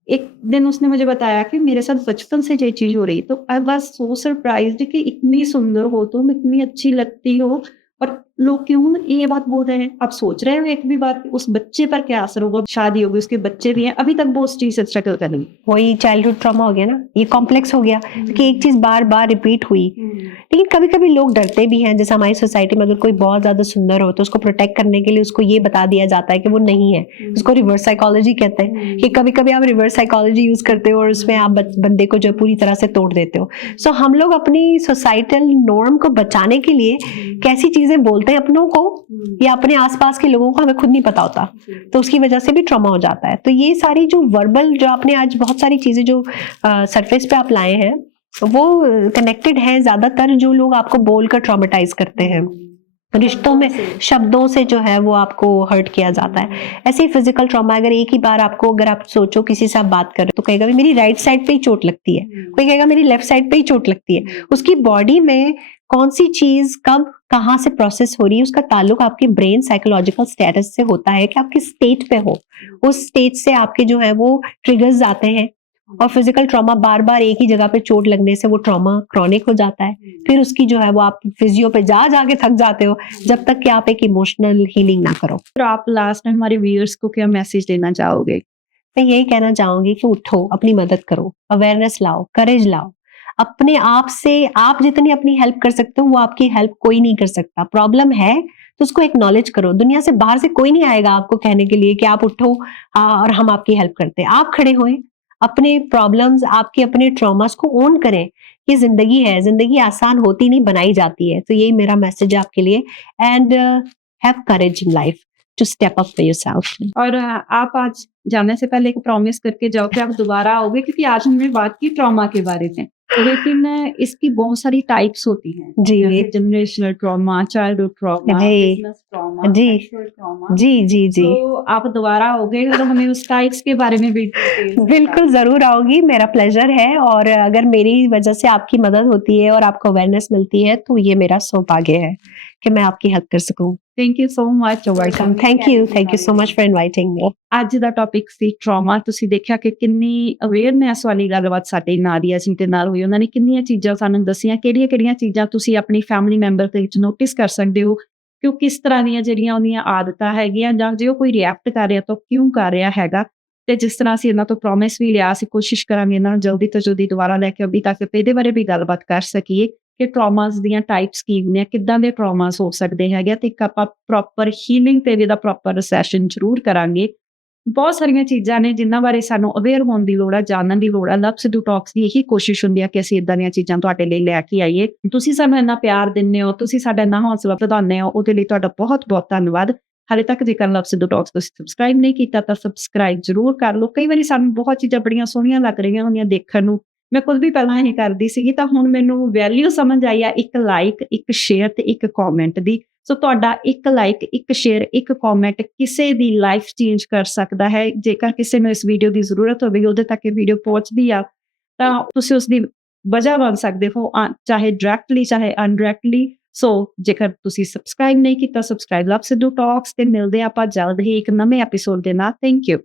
एक दिन उसने मुझे बताया कि मेरे साथ बचपन से ये चीज हो रही, तो आई वाज सो सरप्राइज्ड कि इतनी सुंदर हो तुम, इतनी अच्छी लगती हो, और लोग क्यों ये बात बोल रहे हैं। आप सोच रहे हो एक भी बात उस बच्चे पर क्या असर होगा, शादी होगी, उसके बच्चे भी हैं, अभी तक वो उस चीज से स्ट्रगल कर रही। वही चाइल्डहुड ट्रॉमा हो गया ना, ये कॉम्प्लेक्स हो गया कि एक चीज बार बार रिपीट हुई। लेकिन कभी कभी लोग डरते भी हैं, जैसे हमारी सोसाइटी में अगर कोई बहुत ज्यादा सुंदर हो तो उसको प्रोटेक्ट करने के लिए उसको ये बता दिया जाता है कि वो नहीं है। उसको रिवर्स साइकोलॉजी कहते हैं कि कभी कभी आप रिवर्स साइकोलॉजी यूज करते हो और उसमें आप बंदे को जो पूरी तरह से तोड़ देते हो। सो हम लोग अपनी सोसाइटल नॉर्म को बचाने के लिए कैसी चीजें बोलते हैं अपनों को या अपने आसपास के लोगों को हमें खुद नहीं पता होता, तो उसकी वजह से भी ट्रॉमा हो जाता है। तो ये सारी जो वर्बल, जो आपने आज बहुत सारी चीजें जो सरफेस पे आप लाए हैं वो कनेक्टेड है ज्यादातर जो लोग आपको बोलकर ट्रॉमेटाइज करते हैं, रिश्तों में शब्दों से जो है वो आपको हर्ट किया जाता है। ऐसे ही फिजिकल ट्रॉमा, अगर एक ही बार आपको, अगर आप सोचो किसी से आप बात कर रहे हो तो कहेगा मेरी राइट साइड पे ही चोट लगती है, कोई कहेगा मेरी लेफ्ट साइड पे ही चोट लगती है। उसकी बॉडी में कौन सी चीज कब कहाँ से प्रोसेस हो रही है उसका ताल्लुक आपके ब्रेन साइकोलॉजिकल स्टेटस से होता है कि आप किस स्टेट पे हो। उस स्टेट से आपके जो है वो ट्रिगर्स आते हैं। और फिजिकल ट्रॉमा बार बार एक ही जगह पे चोट लगने से वो ट्रॉमा क्रॉनिक हो जाता है। फिर उसकी जो है वो आप फिजियो पे जाके थक जाते हो जब तक कि आप एक इमोशनल हीलिंग ना करो। तो आप लास्ट में हमारे व्यूअर्स को क्या मैसेज देना चाहोगे? मैं यही कहना चाहूंगी कि उठो, अपनी मदद करो, अवेयरनेस लाओ, करेज लाओ। अपने आप से आप जितनी अपनी हेल्प कर सकते हो वो आपकी हेल्प कोई नहीं कर सकता। प्रॉब्लम है तो उसको एक्नॉलेज करो। दुनिया से बाहर से कोई नहीं आएगा आपको कहने के लिए कि आप उठो और हम आपकी हेल्प करते हैं। आप खड़े होएं, अपने प्रॉब्लम्स, आपके अपने ट्रॉमास को ओन करें। ये जिंदगी है, जिंदगी आसान होती नहीं, बनाई जाती है। तो यही मेरा मैसेज है आपके लिए। And have courage in life to step up for yourself. और आप आज जाने से पहले एक प्रॉमिस करके जाओ कि आप दोबारा आओगे, क्योंकि आज हमने बात की ट्रॉमा के बारे में, लेकिन इसकी बहुत सारी टाइप्स होती हैं। जी, generational trauma, childhood trauma, business trauma, जी, सेक्सुअल ट्रॉमा। जी। तो आप दोबारा आओगे तो हमें उस टाइप्स के बारे में भी बिल्कुल जरूर आओगी, मेरा प्लेजर है। और अगर मेरी वजह से आपकी मदद होती है और आपको अवेयरनेस मिलती है तो ये मेरा सौभाग्य है कि मैं आपकी हेल्प कर सकूं। Thank you so much. Welcome. Thank you so much for inviting me. ਅੱਜ ਦਾ ਟੌਪਿਕ ਸੀ ਟਰਾਮਾ। ਤੁਸੀਂ ਦੇਖਿਆ ਕਿ ਕਿੰਨੀ ਅਵੇਅਰਨੈਸ ਵਾਲੀ ਗੱਲਬਾਤ ਸਾਡੇ ਨਾਦੀਆ ਜੀ ਦੇ ਨਾਲ ਹੋਈ। ਉਹਨਾਂ ਨੇ ਕਿੰਨੀਆਂ ਚੀਜ਼ਾਂ ਸਾਨੂੰ ਦੱਸੀਆਂ, ਕਿਹੜੀਆਂ-ਕਿਹੜੀਆਂ ਚੀਜ਼ਾਂ ਤੁਸੀਂ ਆਪਣੀ ਫੈਮਿਲੀ ਮੈਂਬਰ ਦੇ ਵਿੱਚ ਨੋਟਿਸ ਕਰ ਸਕਦੇ ਹੋ ਕਿ ਉਹ ਕਿਸ ਤਰ੍ਹਾਂ ਦੀਆਂ ਜਿਹੜੀਆਂ ਉਹਦੀਆਂ ਆਦਤਾਂ ਹੈਗੀਆਂ, ਜਾਂ ਜੇ ਉਹ ਕੋਈ ਰਿਐਕਟ ਕਰ ਰਿਹਾ ਤਾਂ ਕਿਉਂ ਕਰ ਰਿਹਾ ਹੈਗਾ। ਤੇ ਜਿਸ ਤਰ੍ਹਾਂ ਅਸੀਂ ਇਹਨਾਂ ਤੋਂ ਪ੍ਰੋਮਿਸ ਵੀ ਲਿਆ, ਅਸੀਂ ਕੋਸ਼ਿਸ਼ ਕਰਾਂਗੇ ਇਹਨਾਂ ਨੂੰ ਜਲਦੀ ਤੋਂ ਜਲਦੀ ਦੁਬਾਰਾ ਲੈ ਕੇ ਆਉਣੀ, ਤਾਂ ਕਿ ਇਹਦੇ ਬਾਰੇ ਵੀ ਗੱਲਬਾਤ ਕਰ ਸਕੀਏ ਕਿ ਟਰਾਮਾਸ ਦੀਆਂ ਟਾਈਪਸ ਕੀ ਹੁੰਦੀਆਂ, ਕਿੱਦਾਂ ਦੇ ਟਰਾਮਾਸ ਹੋ ਸਕਦੇ ਹੈਗੇ, ਤੇ ਇੱਕ ਆਪਾਂ ਪ੍ਰੋਪਰ ਹੀਲਿੰਗ ਤੇ ਇਹਦਾ ਪ੍ਰੋਪਰ ਸੈਸ਼ਨ ਜ਼ਰੂਰ ਕਰਾਂਗੇ। ਬਹੁਤ ਸਾਰੀਆਂ ਚੀਜ਼ਾਂ ਨੇ ਜਿਨ੍ਹਾਂ ਬਾਰੇ ਸਾਨੂੰ ਅਵੇਅਰ ਹੋਣ ਦੀ ਲੋੜ ਆ, ਜਾਣਨ ਦੀ ਲੋੜ ਆ। ਲਵਸ ਡੂ ਟਾਕਸ ਦੀ ਇਹੀ ਕੋਸ਼ਿਸ਼ ਹੁੰਦੀ ਆ ਕਿ ਅਸੀਂ ਇਦਾਂ ਦੀਆਂ ਚੀਜ਼ਾਂ ਤੁਹਾਡੇ ਲਈ ਲੈ ਕੇ ਆਈਏ। ਤੁਸੀਂ ਸਾਨੂੰ ਇੰਨਾ ਪਿਆਰ ਦਿੰਦੇ ਹੋ, ਤੁਸੀਂ ਸਾਡਾ ਇੰਨਾ ਹੌਸਲਾ ਵਧਾਉਂਦੇ ਹੋ, ਉਹਦੇ ਲਈ ਤੁਹਾਡਾ ਬਹੁਤ ਬਹੁਤ ਧੰਨਵਾਦ। ਹਾਲੇ ਤੱਕ ਜੇਕਰ ਲਵਸ ਡੂ ਟਾਕਸ ਤੁਸੀਂ ਸਬਸਕ੍ਰਾਈਬ ਨਹੀਂ ਕੀਤਾ ਤਾਂ ਸਬਸਕ੍ਰਾਈਬ ਜ਼ਰੂਰ ਕਰ ਲਓ। ਕਈ ਵਾਰੀ ਸਾਨੂੰ ਬਹੁਤ ਚੀਜ਼ਾਂ ਬੜੀਆਂ ਸੋਹਣੀਆਂ ਲੱਗ ਰਹੀਆਂ ਹੁੰਦੀਆਂ ਦੇਖਣ ਨੂੰ, ਮੈਂ ਖੁਦ ਵੀ ਪਹਿਲਾਂ ਇਹੀ ਕਰਦੀ ਸੀਗੀ, ਤਾਂ ਹੁਣ ਮੈਨੂੰ ਵੈਲਿਊ ਸਮਝ ਆਈ ਆ ਇੱਕ ਲਾਈਕ, ਇੱਕ ਸ਼ੇਅਰ ਤੇ ਇੱਕ ਕਮੈਂਟ ਦੀ। ਸੋ ਤੁਹਾਡਾ ਇੱਕ ਲਾਈਕ, ਇੱਕ ਸ਼ੇਅਰ, ਇੱਕ ਕਮੈਂਟ ਕਿਸੇ ਦੀ ਲਾਈਫ ਚੇਂਜ ਕਰ ਸਕਦਾ ਹੈ। ਜੇਕਰ ਕਿਸੇ ਨੂੰ ਇਸ ਵੀਡੀਓ ਦੀ ਜ਼ਰੂਰਤ ਹੋਵੇ, ਉਹਦੇ ਤੱਕ ਇਹ ਵੀਡੀਓ ਪਹੁੰਚਦੀ ਆ, ਤਾਂ ਤੁਸੀਂ ਉਸਦੀ ਵਜ੍ਹਾ ਬਣ ਸਕਦੇ ਹੋ, ਚਾਹੇ ਡਾਇਰੈਕਟਲੀ ਚਾਹੇ ਅਨਡਾਇਰੈਕਟਲੀ। ਸੋ ਜੇਕਰ ਤੁਸੀਂ ਸਬਸਕ੍ਰਾਈਬ ਨਹੀਂ ਕੀਤਾ, ਸਬਸਕ੍ਰਾਈਬ ਲਵ ਸਿੱਧੂ ਟਾਕਸ, ਤੇ ਮਿਲਦੇ ਆਪਾਂ ਜਲਦ ਹੀ ਇੱਕ ਨਵੇਂ ਐਪੀਸੋਡ ਦੇ ਨਾਲ। Thank you.